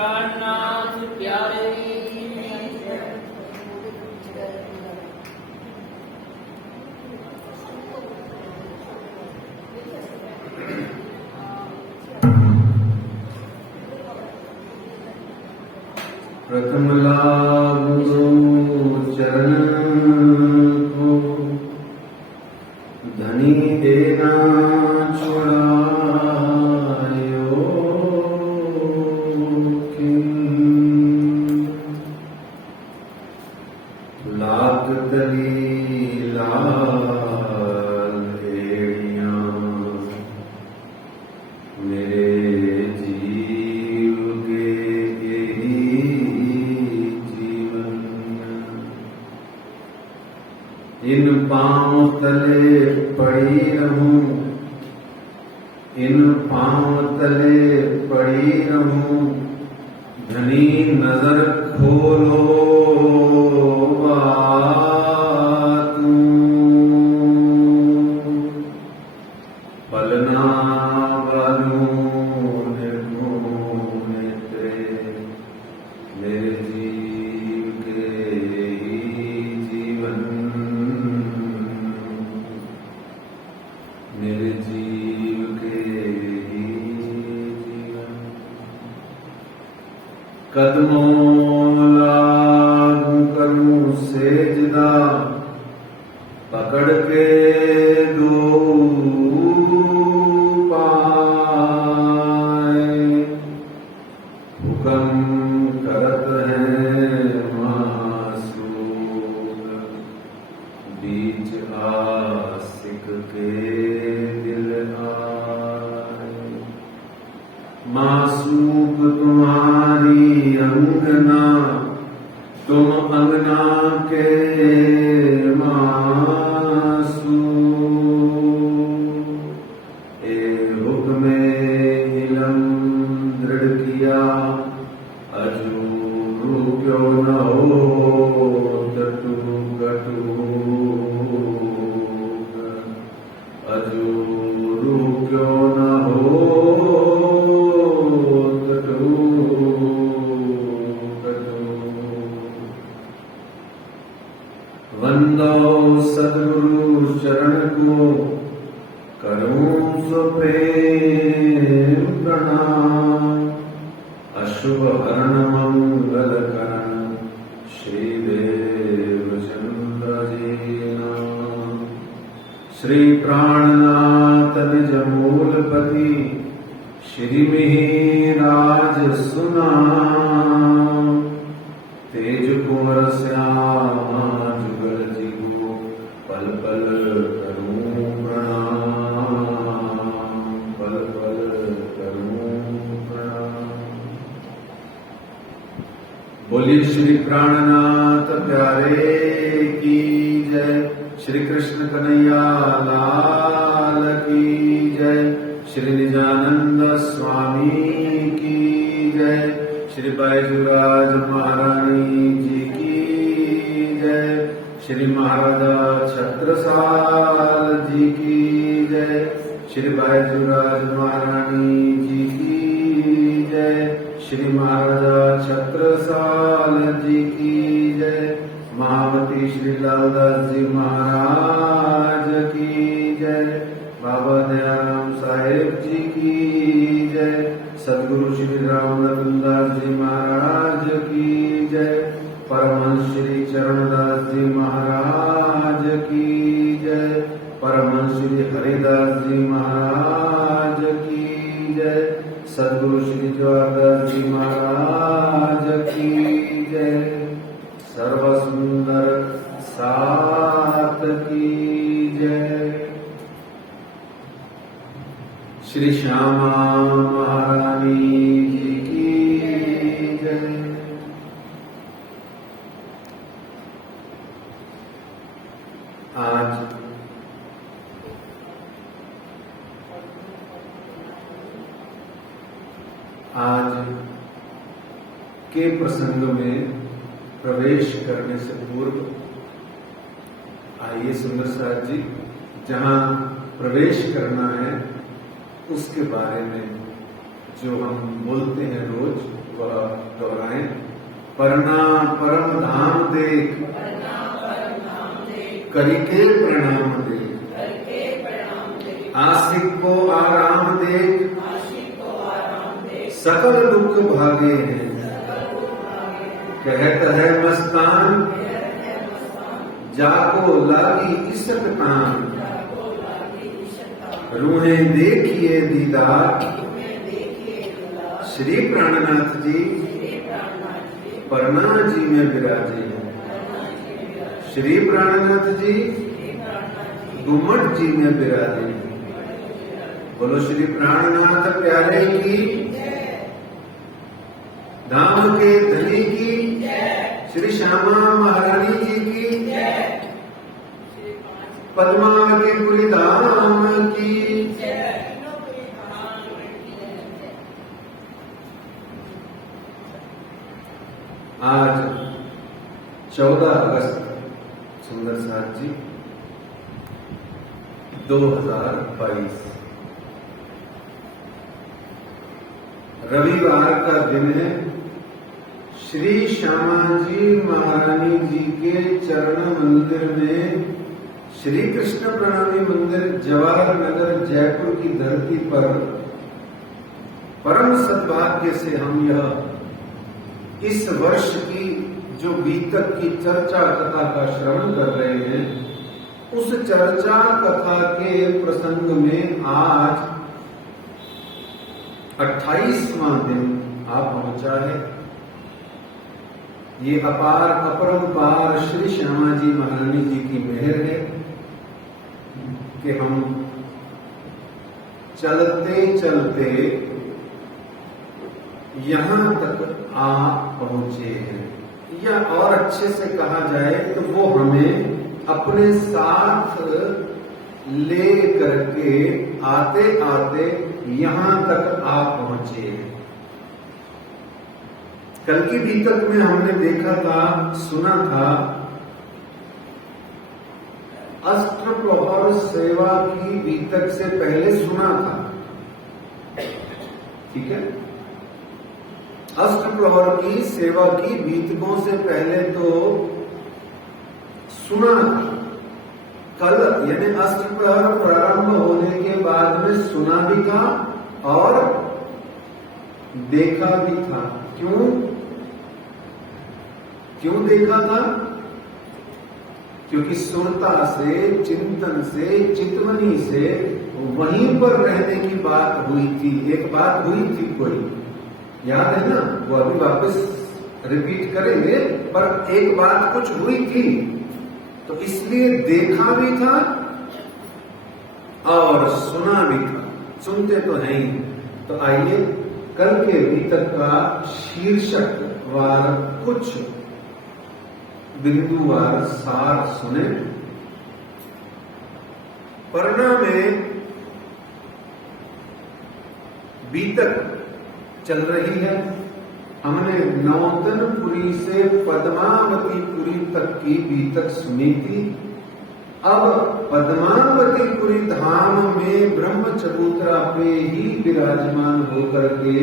प्राणनाथ प्यारे प्रथम लाभ दो चरण को धनी देना छुड़ायो लाख तली लाल भेड़ियां मेरे जीव के इन पांव तले पड़ी रहूं, इन पांव तले पड़ी रहूं, धनी नजर खोलो बातू पलना बनूं निर्गुण मेरे जीव के जीवन मेरे जीव के ही जीवन कदमों लागू करूं सेजदा पकड़ के दो पाए हुक्म करत हैं मासूम बीच आशिक के दिल आए मासूक तुम्हारी अंगना तुम अंगना के मासूम ए हुक्मे इलम दृढ़ किया अजूरू क्यों न हो तटू कटू अजूरू क्यों न हो तटू कटू वंदो सद्गुरु चरण को करूं सो प्रेम प्रणाम अशुभ हरण मंगल करण श्री देव चंद्र जी नाम श्री प्राणनाथ निज मूलपति श्री मिहिराज सुना तेज कुंवर श्यामा जुगल जीवो पल पल करूं प्रणाम पल पल करूं प्रणाम बोलिए श्री प्राणनाथ प्यारे की जय श्री कृष्ण कन्हैया लाल की जय श्री निजानंद स्वामी की जय श्री बैजूराज महारानी जी की जय श्री महाराजा छत्रसाल जी की जय श्री बैजूराज महारानी जी की जय श्री महाराजा छत्रसाल जी की जय महामती श्री लालदास जी महाराज की जय बाबा दयाराम साहेब जी की जय सदगुरु श्री रामरतनदास जी महाराज की जय परमहंस श्री चरणदास जी महाराज की जय परमहंस श्री हरिदास जी महाराज की जय सदगुरु श्री जवाहरदास जी महाराज की जय सर्व सुंदर सात की जय श्री श्यामा महारानी जी की जय आज के प्रसंग में प्रवेश करने से पूर्व आइए सुंदर साहब जी जहां प्रवेश करना है उसके बारे में जो हम बोलते हैं रोज वह दोहराएं। परना परम धाम देख, करिके प्रणाम देख, आशिक को आराम देख, सकल दुख भागे हैं। कहत है मस्तान, जाको लागी इसक तान। रूहें देखिए दीदार, श्री प्राणनाथ जी परना जी में विराजे हैं। श्री प्राणनाथ जी गुम्मट जी में विराजे हैं। बोलो श्री प्राणनाथ प्यारे की, धाम के धनी की, श्री श्यामा महारानी जी की, पद्मावतीपुरी धाम की। आज 14 अगस्त सुंदर साथ जी 2022 रविवार का दिन है। श्री श्यामा जी महारानी जी के चरण मंदिर में, श्री कृष्ण प्रणामी मंदिर जवाहर नगर जयपुर की धरती पर परम सद्भाग्य से हम यह इस वर्ष की जो बीतक की चर्चा कथा का श्रवण कर रहे हैं, उस चर्चा कथा के प्रसंग में आज 28वां दिन आ पहुंचा है। ये अपार अपरंपार श्री श्यामा जी महारानी जी की मेहर है कि हम चलते चलते यहां तक आ पहुंचे हैं, या और अच्छे से कहा जाए तो वो हमें अपने साथ ले करके आते आते यहां तक आ पहुंचे हैं। कल की बीतक में हमने देखा था, सुना था, अष्टप्रहर सेवा की बीतक से पहले सुना था, ठीक है। अष्टप्रहर की सेवा की बीतकों से पहले तो सुना था। कल यानी अष्टप्रहर प्रारंभ होने के बाद में सुना भी था और देखा भी था। क्यों देखा था? क्योंकि सुरता से, चिंतन से, चितवनी से वहीं पर रहने की बात हुई थी। एक बात हुई थी, कोई याद है ना? वो अभी वापस रिपीट करेंगे, पर एक बात कुछ हुई थी, तो इसलिए देखा भी था और सुना भी था। सुनते तो हैं ही। तो आइए कल के बीतक का शीर्षक वार कुछ बिंदुवार सार सुने। परना में बीतक चल रही है। हमने नौतनपुरी से पद्मावतीपुरी तक की बीतक सुनी थी। अब पद्मावतीपुरी धाम में ब्रह्म चबूतरा पे ही विराजमान होकर के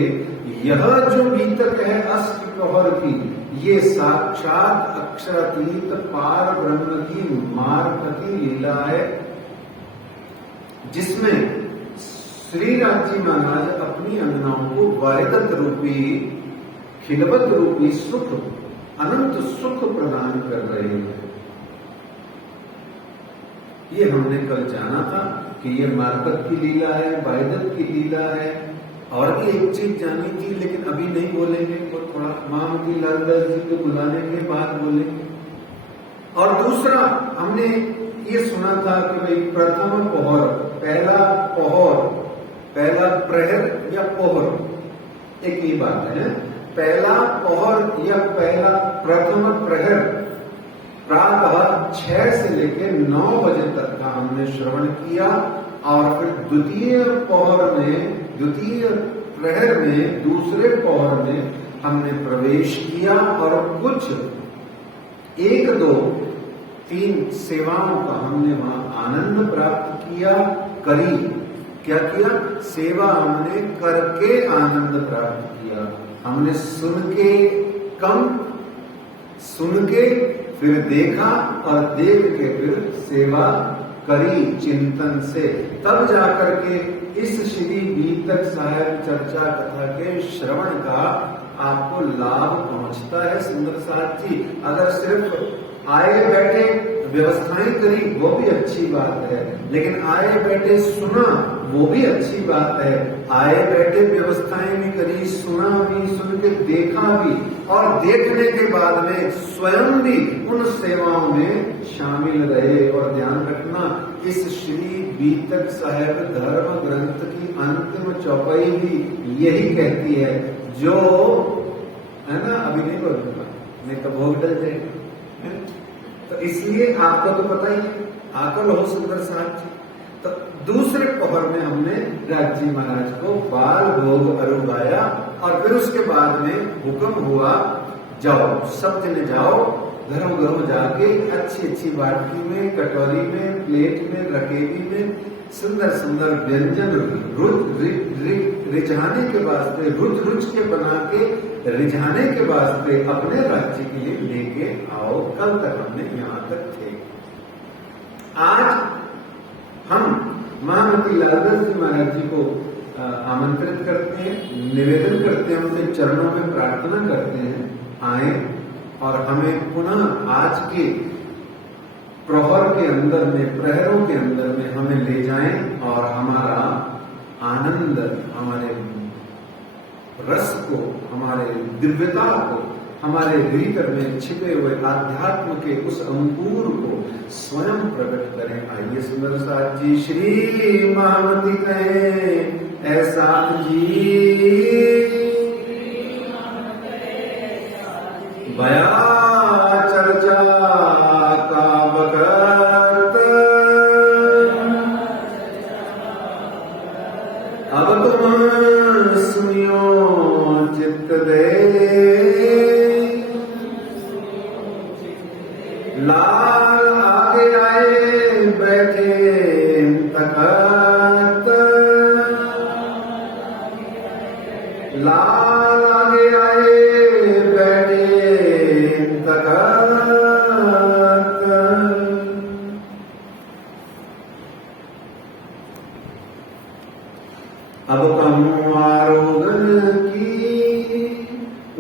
यह जो बीतक है अष्टप्रहर की, ये साक्षात अक्षरातीत पार ब्रह्म की मार्ग की लीला है, जिसमें श्री राज जी महाराज अपनी अंगनाओं को वारिदत रूपी, खिलवत रूपी सुख, अनंत सुख प्रदान कर रहे हैं। ये हमने कल जाना था कि ये मार्गत की लीला है, वारिदत की लीला है। और भी एक चीज जानी थी, लेकिन अभी नहीं बोलेंगे, तो थोड़ा महामती लालदास जी को बुलाने के बाद बोलेंगे। और दूसरा हमने ये सुना था कि भाई प्रथम पहर, पहला पहर, पहला प्रहर या पोहर एक ही बात है। पहला पहर या पहला प्रथम प्रहर प्रातः 6 से लेकर 9 बजे तक का हमने श्रवण किया, और फिर द्वितीय पहर में, द्वितीय प्रहर में, दूसरे पहर में हमने प्रवेश किया और कुछ 1, 2, 3 सेवाओं का हमने वहां आनंद प्राप्त किया, करी। क्या किया? सेवा हमने करके आनंद प्राप्त किया। हमने सुन के फिर देखा और देख के फिर सेवा करी चिंतन से, तब जाकर के इस श्री बीतक साहेब चर्चा कथा के श्रवण का आपको लाभ पहुंचता है। सुंदर साथ जी, अगर सिर्फ आए बैठे व्यवस्थाएं करी वो भी अच्छी बात है, लेकिन आए बैठे सुना वो भी अच्छी बात है। आए बैठे व्यवस्थाएं भी करी, सुना भी, सुन के देखा भी, और देखने के बाद में स्वयं भी उन सेवाओं में शामिल रहे। और ध्यान रखना, इस श्री बीतक साहेब धर्म ग्रंथ की अंतिम चौपाई भी यही कहती है, जो है ना, अभी नहीं बोलूंगा, नहीं तो भोग डल जाएगा। तो इसलिए आपको तो पता ही है, आकल हो सुंदर साथ जी। तो दूसरे पहर में हमने राज जी महाराज को बाल भोग अरुगाया, और फिर उसके बाद में हुक्म हुआ, जाओ सब जने जाओ, घरों घरों जाके अच्छी अच्छी बाटी में, कटोरी में, प्लेट में, रकेबी में सुंदर सुंदर व्यंजन रिझाने के वास्ते, रुच के बना के रिझाने के वास्ते अपने राज्य के लिए लेके आओ। कल तक हमने यहाँ तक थे। आज हम महामती लालदास जी महाराज जी को आमंत्रित करते हैं, निवेदन करते हैं, उनके चरणों में प्रार्थना करते हैं, आए और हमें पुनः आज के प्रहर के अंदर में, प्रहरों के अंदर में हमें ले जाएं और हमारा आनंद, हमारे रस को, हमारे दिव्यता को, हमारे भीतर में छिपे हुए आध्यात्म के उस अंकुर को स्वयं प्रकट करें। आइए सुंदर साथ जी, श्री महामती कहें ऐसा जी, बया चर्चा का वक्त अब तुम सुनियो चित्त दे, लाल आगे आए बैठे तखत, लाल आगे आए बैठे तखत। अब कहूँ आरोगन की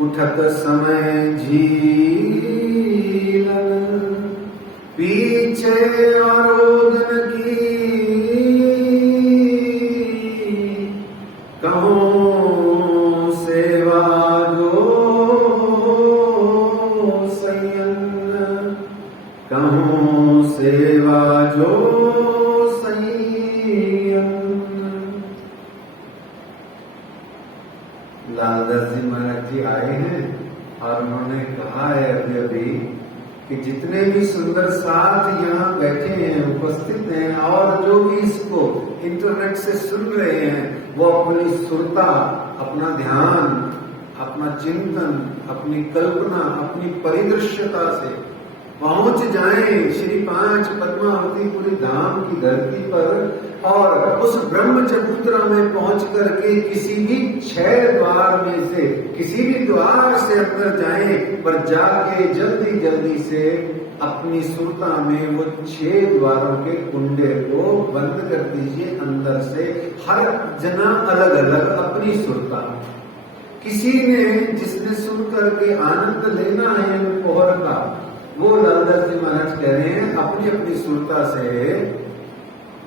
उठत समय झीलन, पीछे आरोगन की कहूँ सेवा जो संयम, कहूँ सेवा जो लालदास जी महाराज जी आए हैं और उन्होंने कहा है अभी अभी कि जितने भी सुंदर साथ यहाँ बैठे हैं, उपस्थित हैं, और जो भी इसको इंटरनेट से सुन रहे हैं, वो अपनी सुरता, अपना ध्यान, अपना चिंतन, अपनी कल्पना, अपनी परिदृश्यता से पहुंच जाएं श्री 5 पद्मावतीपुरी धाम की धरती पर, और उस ब्रह्म चबूतरा में पहुंच करके किसी भी 6 द्वार में से किसी भी द्वार से अंदर जाएं, पर जाके जल्दी जल्दी से अपनी सुरता में वो 6 द्वारों के कुंडे को बंद कर दीजिए अंदर से। हर जना अलग अलग अपनी सुरता, किसी ने जिसने सुन करके आनंद लेना है पोहर का, वो लालदास जी महाराज कह रहे हैं अपनी अपनी सुरता से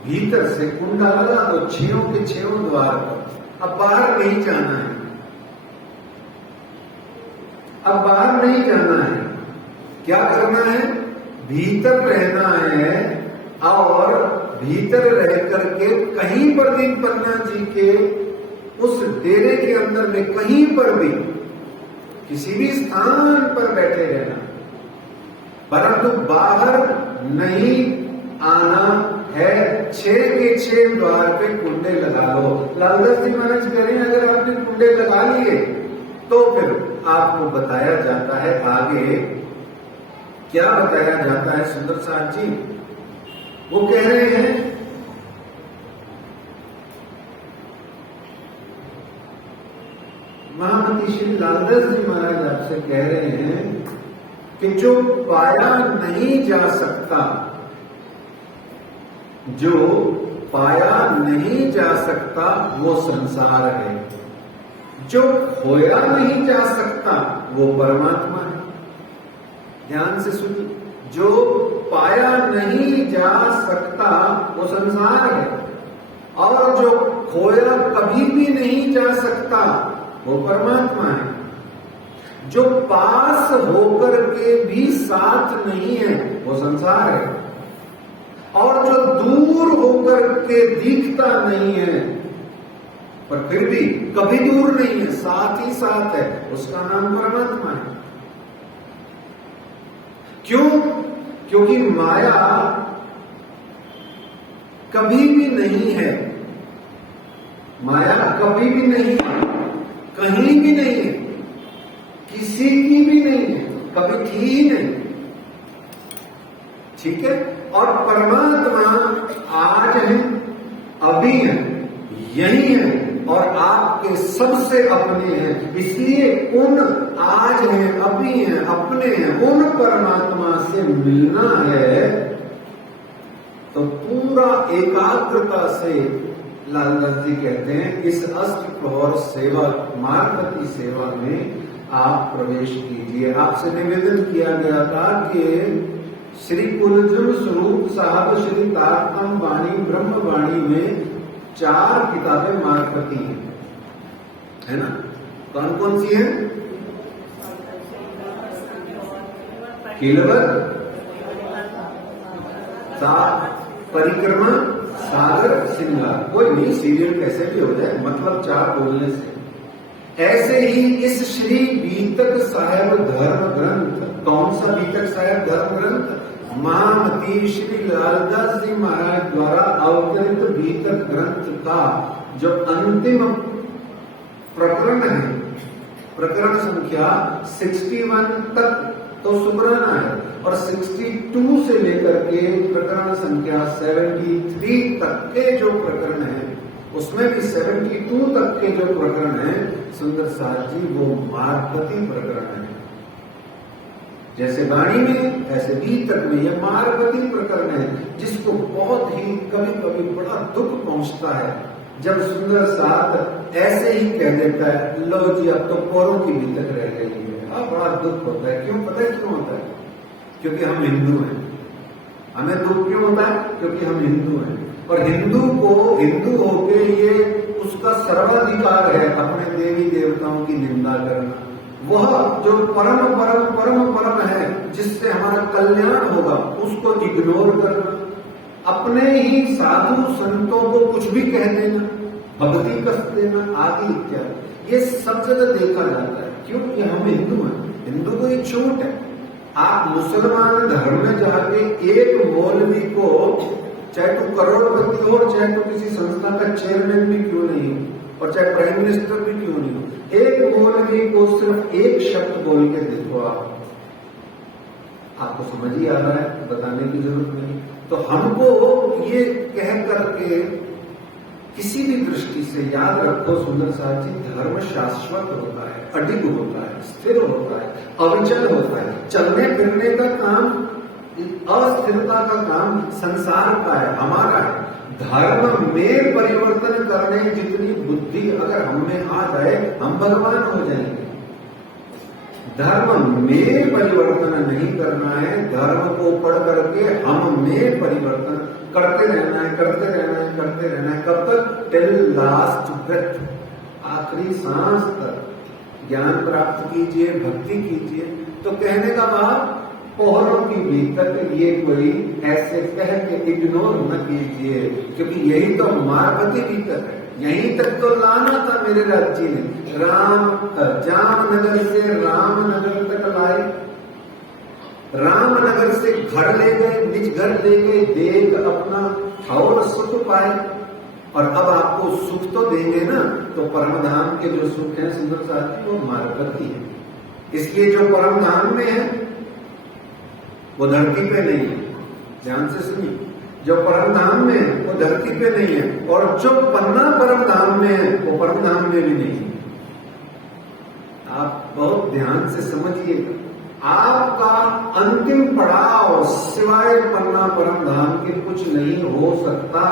भीतर से कुंडा लगा दो 6 के 6 द्वार पर। अब बाहर नहीं जाना है, अब बाहर नहीं जाना है, क्या करना है, भीतर रहना है। और भीतर रह करके कहीं पर भी पन्ना जी के उस डेरे के अंदर में कहीं पर भी किसी भी स्थान पर बैठे रहना, परंतु बाहर नहीं आना है। 6 के 6 द्वार पे कुंडे लगा लो। लालदास जी महाराज कह रहे हैं अगर आपने कुंडे लगा लिए तो फिर आपको बताया जाता है आगे क्या बताया जाता है। सुंदर साथ जी वो कह रहे हैं महामती महामती श्री लालदास जी महाराज आपसे कह रहे हैं कि जो पाया नहीं जा सकता, जो पाया नहीं जा सकता वो संसार है, जो खोया नहीं जा सकता वो परमात्मा है। ध्यान से सुनिए, जो पाया नहीं जा सकता वो संसार है, और जो खोया कभी भी नहीं जा सकता वो परमात्मा है। जो पास होकर के भी साथ नहीं है वो संसार है, और जो दूर होकर के दिखता नहीं है पर फिर भी कभी दूर नहीं है, साथ ही साथ है, उसका नाम परमात्मा है। क्यों? क्योंकि माया कभी भी नहीं है, माया कभी भी नहीं है, कहीं भी नहीं है, किसी की भी नहीं है, कभी थी ही नहीं। ठीक है? और परमात्मा आज है, अभी है, यही है, और आपके सबसे अपने हैं। इसलिए उन आज हैं, अभी हैं, अपने हैं, उन परमात्मा से मिलना है तो पूरा एकाग्रता से लालदास जी कहते हैं इस अष्ट प्रहर सेवा, मार्गवती सेवा में आप प्रवेश कीजिए। आपसे निवेदन किया गया था कि श्री कुलजम स्वरूप साहब श्री तारतम वाणी ब्रह्म वाणी में 4 किताबें मार्गवती हैं, है ना? कौन कौन सी हैं? किलवत, परिक्रमा, सागर, श्रृंगार। कोई नहीं, सीरियल कैसे भी हो जाए, मतलब 4 बोलने से। ऐसे ही इस श्री बीतक साहेब धर्म ग्रंथ, कौन सा बीतक साहेब धर्म ग्रंथ? महामती श्री लालदास जी महाराज द्वारा अवतरित बीतक ग्रंथ का जो अंतिम प्रकरण है, प्रकरण संख्या 61 तक तो सुमराना है, और 62 से लेकर के प्रकरण संख्या 73 तक के जो प्रकरण है, उसमें भी 72 तक के जो प्रकरण है सुंदर साथ जी, वो मार्गवती प्रकरण है। जैसे वाणी में ऐसे बीतक में यह मार्गवती प्रकरण है, जिसको बहुत ही कभी कभी बड़ा दुख पहुंचता है जब सुंदर साथ ऐसे ही कह देता है, लो जी अब तो पौरों की बीतक रह गई है। बड़ा दुख होता है। क्यों? पता है क्यों होता है? क्योंकि हम हिंदू हैं। हमें दुख क्यों होता है? क्योंकि हम हिंदू हैं, और हिंदू को हिंदू होके ये उसका सर्वाधिकार है अपने देवी देवताओं की निंदा करना। वह जो परम परम परम परम है, जिससे हमारा कल्याण होगा, उसको इग्नोर करना, अपने ही साधु संतों को कुछ भी कह देना, भक्ति कस देना आदि इत्यादि, ये सब जगह देखा जाता है। क्यों? कि हम हिंदू हैं, हिंदू को ये छूट है। आप मुसलमान धर्म में जाके एक मौलवी को, चाहे तो करोड़पति हो, चाहे तो किसी संस्था का चेयरमैन भी क्यों नहीं हो, और चाहे प्राइम मिनिस्टर भी क्यों नहीं हो, एक मौलवी को सिर्फ एक शब्द बोल के देखो, आपको समझ ही आ रहा है, बताने की जरूरत नहीं। तो हमको ये कह करके किसी भी दृष्टि से याद रखो सुंदर साथ जी, धर्म शाश्वत होता है, अडिग होता है, स्थिर होता है, अविचल होता है। चलने फिरने का काम, अस्थिरता का काम संसार का है, हमारा है। धर्म में परिवर्तन करने जितनी बुद्धि अगर हमें आ जाए, हम भगवान हो जाएंगे। धर्म में परिवर्तन नहीं करना है, धर्म को पढ़ करके हम में परिवर्तन करते रहना है, करते रहना है, करते रहना है। कब तक? टिल लास्ट ब्रेथ, आखिरी सांस तक ज्ञान प्राप्त कीजिए, भक्ति कीजिए। तो कहने का भाव, पौरों की बीतक ये कोई ऐसे कह के इग्नोर न कीजिए, क्योंकि यही तो मार्गवती बीतक है। यहीं तक तो लाना था मेरे राज्य ने, जामनगर से रामनगर तक लाए, रामनगर से घर ले गए, निज घर ले गए, देख अपना ठौर सुख पाए, और अब आपको सुख तो देंगे ना, तो परमधाम के जो सुख है सुंदर साथी, वो मार्गवती है। इसलिए जो परमधाम में है वो धरती पे नहीं है। ध्यान से सुनिए, जो परमधाम में है वो धरती पे नहीं है, और जो पन्ना परमधाम में है वो परमधाम में भी नहीं है। बहुत ध्यान से समझिएगा। आपका अंतिम पड़ाव सिवाय पन्ना परम धाम के कुछ नहीं हो सकता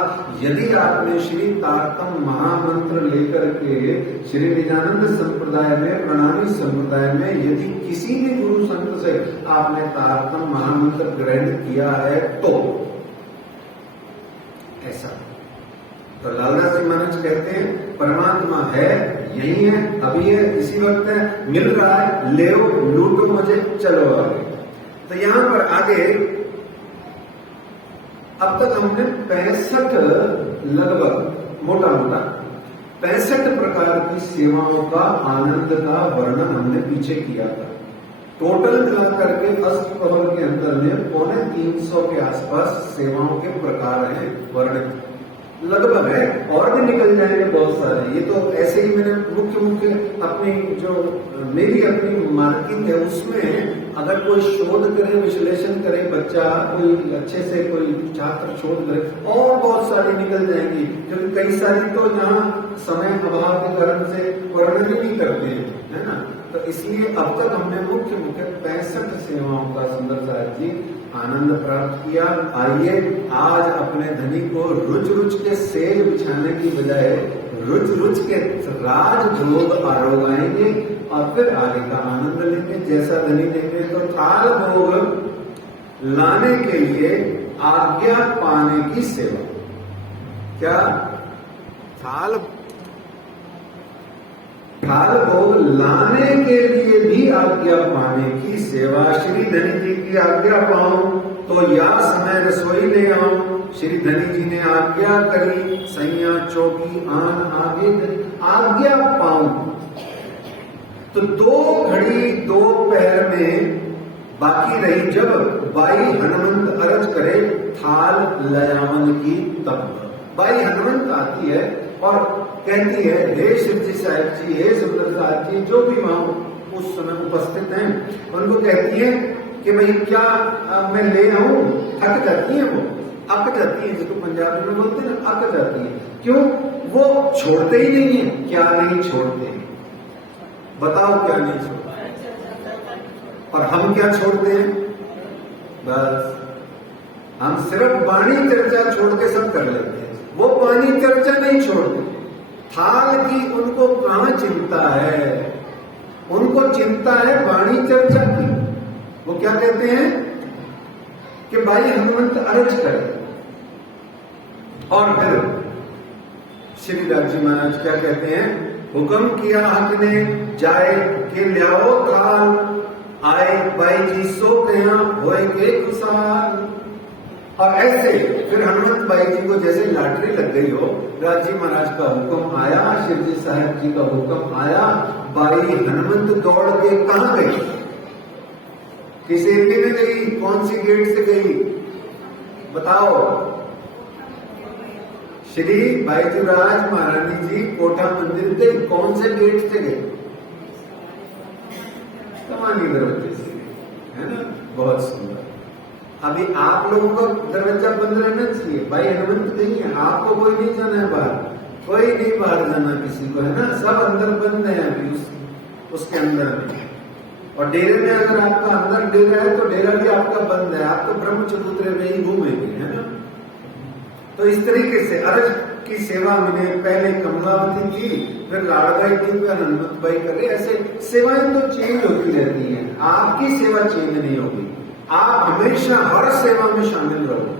यदि आपने श्री तारतम महामंत्र लेकर के श्री निजानंद संप्रदाय में, प्रणामी संप्रदाय में यदि किसी भी गुरु संत से आपने तारतम महामंत्र ग्रहण किया है तो ऐसा। तो लालदास जी महाराज कहते हैं परमात्मा है, यही है, अभी है, इसी वक्त है, मिल रहा है, ले लूटो मुझे, चलो आगे। तो यहां पर आगे अब तक हमने 65 लगभग मोटा मोटा 65 प्रकार की सेवाओं का आनंद का वर्णन हमने पीछे किया था। टोटल मिला करके अष्टप्रहर के अंदर में 350 के आसपास सेवाओं के प्रकार हैं वर्णित, लगभग है, और भी निकल जाएंगे बहुत सारे। ये तो ऐसे ही मैंने मुख्य अपनी जो मेरी अपनी मार्किंग है उसमें अगर कोई शोध करे, विश्लेषण करे बच्चा, कोई अच्छे से कोई छात्र शोध करे और बहुत सारी निकल जाएंगी, क्योंकि कई सारी तो यहाँ समय अभाव के कारण से वर्णन ही नहीं करते हैं, है ना। तो इसलिए अब तक हमने मुख्य 65 सेवाओं का सुंदर साहब जी आनंद प्राप्त किया। आइए आज अपने धनी को रुच के सेज बिछाने की बजाय रुच के राज भोग आरोगाएंगे और फिर आगे का आनंद लेंगे। जैसा धनी लेंगे तो थाल भोग लाने के लिए आज्ञा पाने की सेवा, क्या थाल भोग लाने के लिए भी आज्ञा पाने की सेवा। श्री धनी जी की आज्ञा पाऊं तो या समय रसोई ले आऊं, श्री धनी जी ने आज्ञा करी, सैया चौकी आन आगे आज्ञा पाऊं तो 2 घड़ी 2 पहर में बाकी रही जब बाई हनुमंत अरज करे थाल लयावन की तब। बाई हनुमंत आती है और कहती है, हे शिवजी साहब जी, हे सुंदर साहब जी, जो भी वहां उस समय उपस्थित हैं, उनको कहती है कि भाई क्या मैं ले आऊं। थक जाती है, वो अक जाती है, जिसको पंजाबी में बोलते हैं ना, अक जाती है। क्यों? वो छोड़ते ही नहीं है। क्या नहीं छोड़ते? बताओ क्या नहीं छोड़ते? और हम क्या छोड़ते हैं? बस हम सिर्फ वाणी चर्चा छोड़ के सब कर लेते हैं, वो वाणी चर्चा नहीं छोड़ते। थाल की उनको कहां चिंता है? उनको चिंता है वाणी चर्चा की। वो क्या कहते हैं कि भाई हनुमंत अरज करे। और फिर श्री राज जी महाराज क्या कहते हैं? हुक्म किया हक ने जाए के लियाओ थाल, आए बाई जी सो कया होए के खुशहाल। और ऐसे फिर हनुमंत बाई जी को जैसे लॉटरी लग गई हो, राज जी महाराज का हुक्म आया, शिवजी साहब जी का हुक्म आया, बाई हनुमंत दौड़ के कहां गई? किस एरिया में गई? कौन सी गेट से गई? बताओ। श्री बाईजूराज महारानी जी कोठा मंदिर गई, कौन से गेट से गई? कमानी दरवाजे से, है ना। बहुत सुंदर। अभी आप लोगों का दरवाजा बंद रहना चाहिए, भाई हनुमंत नहीं है, आपको कोई नहीं जाना है बाहर, कोई नहीं बाहर जाना किसी को, है ना। सब अंदर बंद है अभी उसके अंदर में। और डेरे में अगर आपका अंदर डेरा है तो डेरा भी आपका बंद है, आप तो ब्रह्म चबूतरे में ही घूमेंगे, है ना। तो इस तरीके से अरज की सेवा मैंने पहले कमलावती की, फिर लाड़बाई की, फिर हनुमंतबाई करे। ऐसे सेवाएं तो चेंज होती रहती हैं, आपकी सेवा चेंज नहीं होगी। आप हमेशा हर सेवा में शामिल रहो।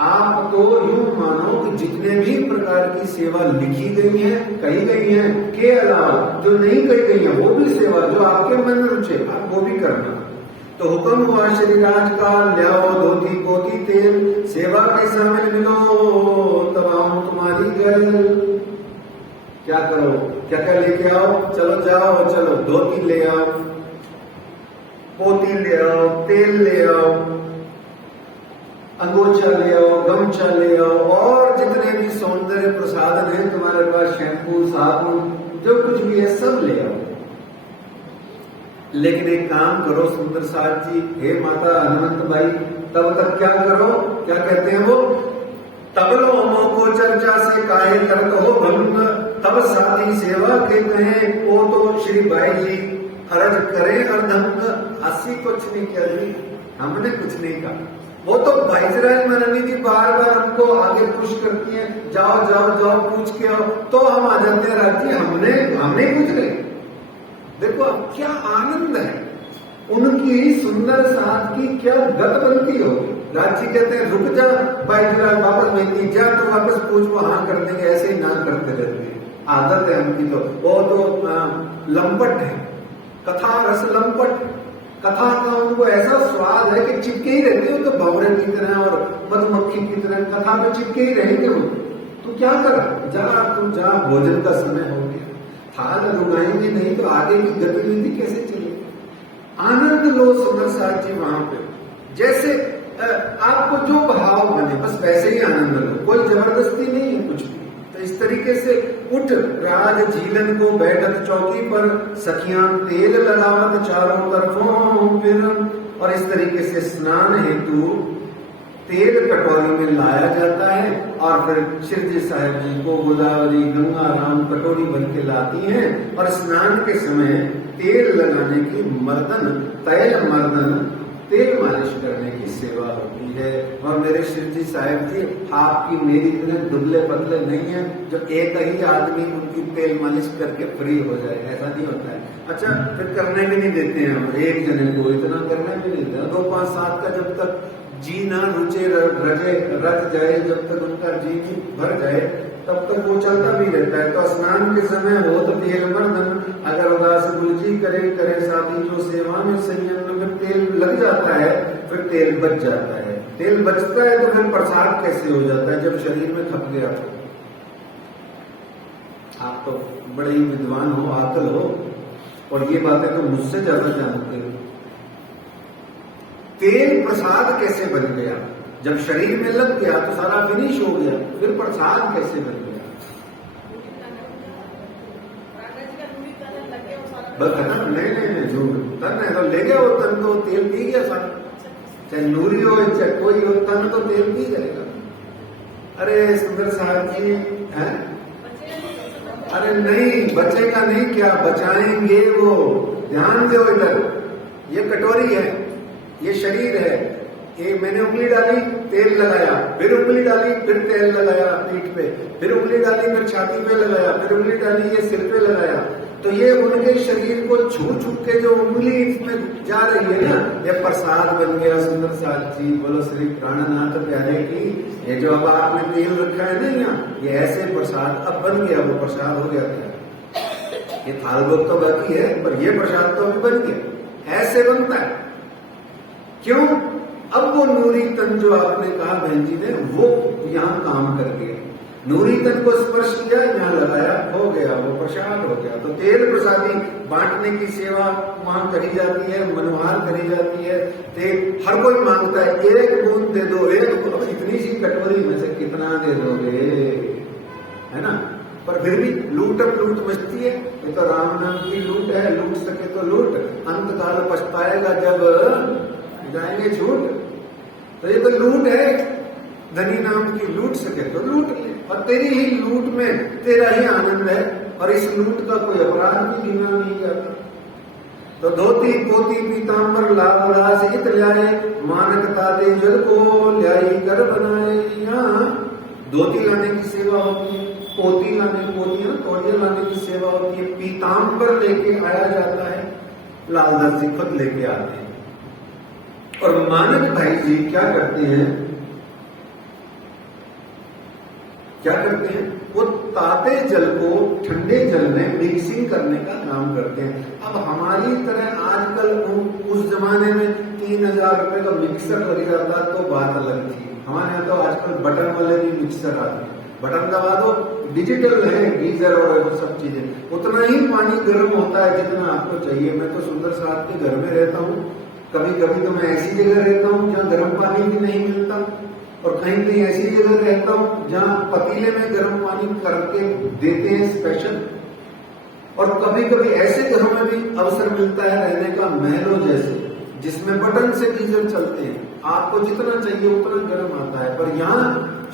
आप तो यूं मानो कि जितने भी प्रकार की सेवा लिखी गई है, कही गई है, के अलावा जो नहीं कही गई है वो भी सेवा, जो आपके मन में रुचे आप वो भी करना। तो हुक्म हुआ श्री राज का, लियाओ धोती पोती तेल, सेवा के शामिल मिलो तब आऊं तुम्हारी घर। क्या करो? क्या क्या लेके आओ? चलो जाओ, चलो धोती ले आओ, पोती ले आओ, तेल ले आओ, अंगोछा ले आओ, गमछा ले आओ, और जितने भी सौंदर्य प्रसाधन है तुम्हारे पास, शैम्पू साबुन जो कुछ भी है सब ले आओ। लेकिन एक काम करो सुंदर साहब जी, हे माता हनुमंत बाई, तब तक क्या करो? क्या कहते हैं वो? तबलो मोको चर्चा से काहे करत हो भंग, तब साथी सेवा के कहें वो तो श्री भाई जी अर्ज करे अर्धंग 80 कुछ नहीं किया जी, हमने कुछ नहीं कहा। वो तो वाइसराय महारानी जी बार बार हमको आगे पुश करती हैं, जाओ जाओ जाओ पूछ के आओ, तो हम आ जाते हैं राज्य, हमने पूछ रहे। देखो अब क्या आनंद है, उनकी सुंदर साथ की क्या गत बनती होगी। राज्य कहते हैं रुक जा वाइसराय, वापस नहीं जा, तो वापस पूछ, वो हाँ कर देंगे, ऐसे ही ना करते रहते हैं, आदत है उनकी। तो वो तो लंपट है, कथा रस लंपट, कथा का उनको ऐसा स्वाद है कि चिपके ही रहते हो, तो भंवरे की तरह और मधुमक्खी की तरह कथा में चिपके ही रहेंगे वो। तो क्या करा, जा तुम जा, भोजन का समय हो गया, थाल रुगाएंगे नहीं तो आगे की गतिविधि कैसे चलेगी। आनंद लो सुंदर साथ जी वहां पे, जैसे आपको जो भाव बने बस वैसे ही आनंद लो, कोई जबरदस्ती नहीं है कुछ भी। तो इस तरीके से उठ राज झीलन को बैठक चौकी पर, सखियां तेल लगावत चारों तरफों फिर, और इस तरीके से स्नान हेतु तेल कटोरी में लाया जाता है और फिर श्री जी साहब जी को गोदावरी गंगा राम कटोरी भर के लाती हैं, और स्नान के समय तेल लगाने की मर्दन, तैल मर्दन, तेल मालिश करने की सेवा होती है। और मेरे शिव जी साहब जी आपकी मेरी इतने दुबले पतले नहीं है जो एक ही आदमी उनकी तेल मालिश करके फ्री हो जाए, ऐसा नहीं होता है। अच्छा फिर करने भी नहीं देते हैं हम, एक जने को इतना करने भी नहीं देते। 2 5 7 का जब तक जी ना रुचे रच जाए, जब तक उनका जी नहीं भर जाए तब तक वो चलता भी रहता है। तो स्नान के समय हो तो तेल मर्दन, अगर उदास गुलजी करे करे साथी जो सेवा में संयम में तेल लग जाता है फिर तेल बच जाता है। तेल बचता है तो फिर प्रसाद कैसे हो जाता है जब शरीर में खप गया तो। आप तो बड़े ही विद्वान हो, आकल हो, और ये बातें तो मुझसे ज्यादा जानते हो। तेल प्रसाद कैसे बन गया, जब शरीर में लग गया तो सारा फिनिश हो गया, फिर प्रसाद कैसे बन गया। बस है ना, नहीं झूठ, तन है तो ले गया वो, तन तो तेल पी गया सारा, चाहे नूरी हो चाहे कोई हो, तन तो तेल पी जाएगा। अरे सुंदर साहब जी हैं, अरे नहीं बचेगा नहीं, क्या बचाएंगे वो, ध्यान दो इधर। ये कटोरी है, ये शरीर है, ये मैंने उंगली डाली तेल लगाया, फिर उंगली डाली फिर तेल लगाया पीठ पे, फिर उंगली डाली फिर छाती पे लगाया, फिर उंगली डाली ये सिर पे लगाया। तो ये उनके शरीर को छू छू के जो उंगली इसमें जा रही है ना, ये प्रसाद बन गया। सुंदर साथ जी बोलो श्री प्राणनाथ प्यारे की, ये जो अब आपने तेल रखा है ना यहाँ, ये ऐसे प्रसाद अब बन गया, वो प्रसाद हो गया क्या। ये थाल भोग तो बाकी है पर ये प्रसाद तो अभी बन गया, ऐसे बनता है। क्यों, अब वो नूरी तन जो आपने कहा बहन जी ने, वो यहाँ काम कर गया, नूरी तन को स्पर्श किया, यहाँ लगाया, हो गया, वो प्रसाद हो गया। तो तेल प्रसादी बांटने की सेवा वहां करी जाती है, मनोहार करी जाती है। तेल हर कोई मांगता है, एक बूंद दे दो, इतनी सी कटोरी में से कितना दे दोगे, है ना। पर फिर भी लूटम लूट मचती है, ये तो राम नाम की लूट है, लूट सके तो लूट, अंत काल पछताएगा जब जाएंगे झूठ। तो ये तो लूट है, धनी नाम की, लूट सके तो लूट ले, और तेरी ही लूट में तेरा ही आनंद है, और इस लूट का कोई अपराध भी गिना नहीं जाता। तो धोती पोती पीताम्बर लाभ रास हित ल्याए, मानक ताते जल को ल्याई कर बनाए। यहाँ धोती लाने की सेवा होती है, पोती लाने, पोती ना तौलिया लाने की सेवा होती है, पीताम्बर लेके आया जाता है, लालदास जी खुद लेके आते हैं। और मानक भाई जी क्या करते हैं, वो ताते जल को ठंडे जल में मिक्सिंग करने का काम करते हैं। अब हमारी तरह आजकल उस जमाने में 3000 रुपए का मिक्सर लग जाता तो बात अलग थी। हमारे यहाँ तो आजकल बटन वाले भी मिक्सर आते हैं, बटन दबा दो, डिजिटल है गीजर और सब चीजें, उतना ही पानी गर्म होता है जितना आपको चाहिए। मैं तो सुंदर साहब के घर में रहता हूँ, कभी कभी तो मैं ऐसी जगह रहता हूँ जहाँ गर्म पानी भी नहीं मिलता, और कहीं कहीं ऐसी जगह रहता हूँ जहाँ पतीले में गर्म पानी करके देते हैं स्पेशल। और कभी कभी ऐसे घरों में भी अवसर मिलता है रहने का, महलों जैसे, जिसमें बटन से गीजर चलते हैं, आपको जितना चाहिए उतना गर्म आता है। पर यहाँ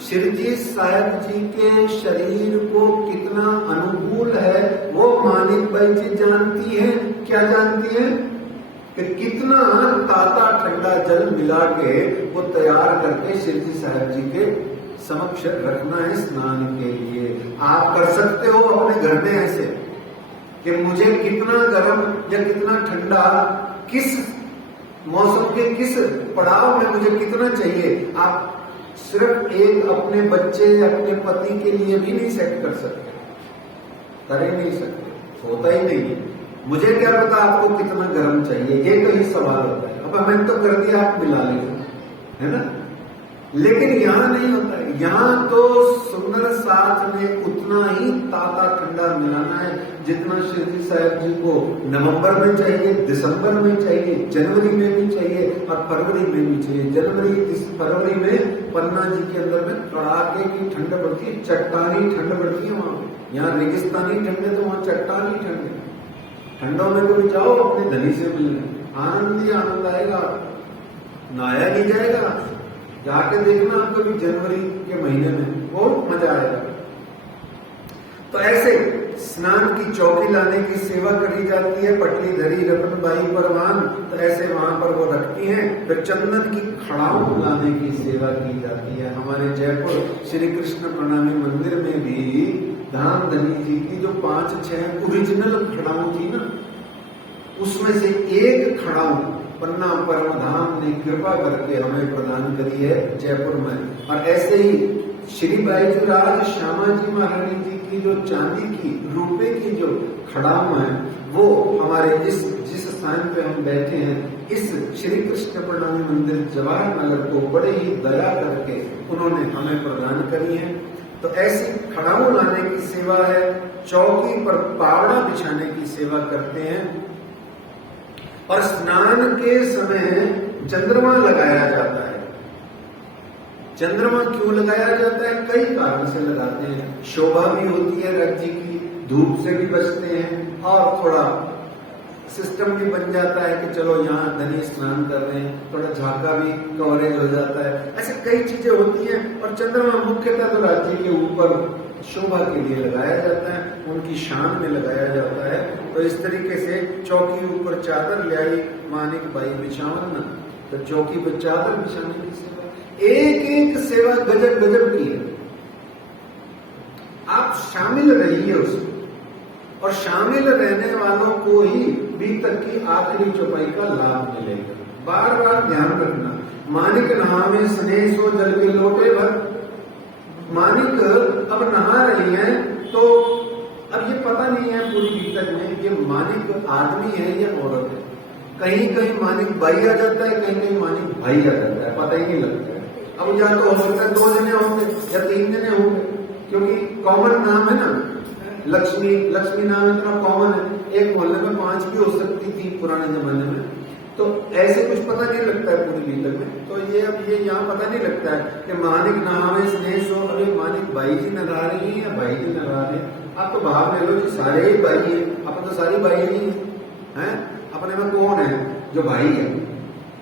शिरजी साहब जी के शरीर को कितना अनुकूल है वो मानिक बाई जी जानती है। क्या जानती है? कि कितना ताता ठंडा जल मिला के वो तैयार करके शिरजी साहब जी के समक्ष रखना है स्नान के लिए। आप कर सकते हो अपने घर में ऐसे कि मुझे कितना गर्म या कितना ठंडा, किस मौसम के किस पड़ाव में मुझे कितना चाहिए, आप सिर्फ एक अपने बच्चे या अपने पति के लिए भी नहीं सेट कर सकते, कर ही नहीं सकते, होता ही नहीं है। मुझे क्या पता आपको कितना गर्म चाहिए, ये कहीं सवाल होता है। अब मैंने तो कर दिया, आप मिला लीजिए, है ना। लेकिन यहाँ नहीं होता है। यहाँ तो सुंदर साथ में उतना ही ताता ठंडा मिलाना है जितना शिरजी साहब जी को नवंबर में चाहिए, दिसंबर में चाहिए, जनवरी में भी चाहिए और फरवरी में भी चाहिए। फरवरी में पन्ना जी के अंदर में कड़ाके की ठंड पड़ती है, चट्टानी ठंड पड़ती है वहां। यहाँ रेगिस्तानी ठंड है तो वहां चट्टानी ठंड है। ठंडों में कभी जाओ अपने धनी से मिलने, आनंद ही आनंद आएगा, नहाया नहीं जाएगा। जाके देखना आपको भी जनवरी के महीने में बहुत मजा आएगा। तो ऐसे स्नान की चौकी लाने की सेवा करी जाती है। पटली धरी रतनबाई परवान, तो ऐसे वहां पर वो रखती हैं। फिर चंदन की खड़ाऊ लाने की सेवा की जाती है। हमारे जयपुर श्री कृष्ण प्रणामी मंदिर में भी धाम धनी जी की जो 5-6 ओरिजिनल खड़ाऊ थी ना, उसमें से एक खड़ाऊ पन्ना परमधाम ने कृपा करके हमें प्रदान करी है जयपुर में। और ऐसे ही श्री बाईजूराज श्यामा जी महारानी जी की जो चांदी की रुपए की जो खड़ाऊ है वो हमारे जिस स्थान पे हम बैठे हैं इस श्री कृष्ण प्रणामी मंदिर जवाहर नगर को बड़े ही दया करके उन्होंने हमें प्रदान करी है। तो ऐसी खड़ाऊ लाने की सेवा है। चौकी पर पावड़ा बिछाने की सेवा करते हैं। और स्नान के समय चंद्रमा लगाया जाता है। चंद्रमा क्यों लगाया जाता है? कई कारण से लगाते हैं। शोभा भी होती है रथ जी की, धूप से भी बचते हैं और थोड़ा सिस्टम भी बन जाता है कि चलो यहाँ धनी स्नान कर रहे हैं, थोड़ा झाका भी कवरेज हो जाता है। ऐसे कई चीजें होती हैं। और चंद्रमा मुख्यतः तो राज्य के ऊपर शोभा के लिए लगाया जाता है, उनकी शान में लगाया जाता है। तो इस तरीके से चौकी ऊपर चादर लाई मानिक बाई बिछावन, तो चौकी पर चादर बिछाने की सेवा, एक एक सेवा गजब गजब की है। आप शामिल रहिए उसमें, और शामिल रहने वालों को ही बी तक की आखिरी चौपाई का लाभ मिलेगा। बार बार ध्यान रखना, मानिक नहावे स्नेह सो जल के लोटे भर। मानिक अब नहा रही हैं तो अब ये पता नहीं है पूरी बीतक में ये मानिक आदमी है या औरत है। कहीं कहीं मानिक बाई आ जाता है, कहीं कहीं मानिक भाई आ जाता है, पता ही नहीं लगता है। अब या तो हो सकता है 2 जने होंगे या 3 जने होंगे, क्योंकि कॉमन नाम है ना, लक्ष्मी नाम इतना कॉमन है। एक मोहल्ले में 5 भी हो सकती थी पुराने जमाने में। तो ऐसे कुछ पता नहीं लगता है पूरी बीतक में। तो ये अब ये यहाँ पता नहीं लगता है कि मानिक नहावे स्नेह सो, अरे मानिक बाई जी नहा रही है या भाई जी नहा रहे हैं। आप तो भाव ले लो जी सारे ही भाई है, अपन तो सारी भाई नहीं है। अपने में कौन है जो भाई है?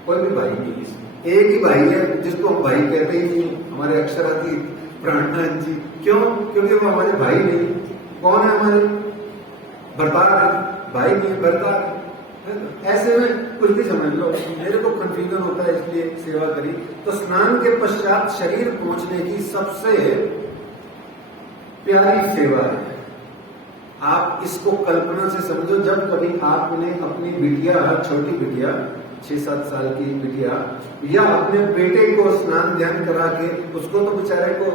कोई भी भाई नहीं है। एक ही भाई है जिसको हम भाई कहते ही नहीं, हमारे अक्षरातीत प्राणनाथ जी। क्यों? क्योंकि वो हमारे भाई नहीं। कौन है हमारे? भरतार है, भाई नहीं भरतार। ऐसे में कुछ भी समझ लो, मेरे को कंफ्यूजन होता है इसलिए सेवा करी। तो स्नान के पश्चात शरीर पहुंचने की सबसे प्यारी सेवा है। आप इसको कल्पना से समझो, जब कभी आपने अपनी बिटिया, छोटी बिटिया 6-7 साल की बिटिया या अपने बेटे को स्नान ध्यान करा के, उसको तो बेचारे को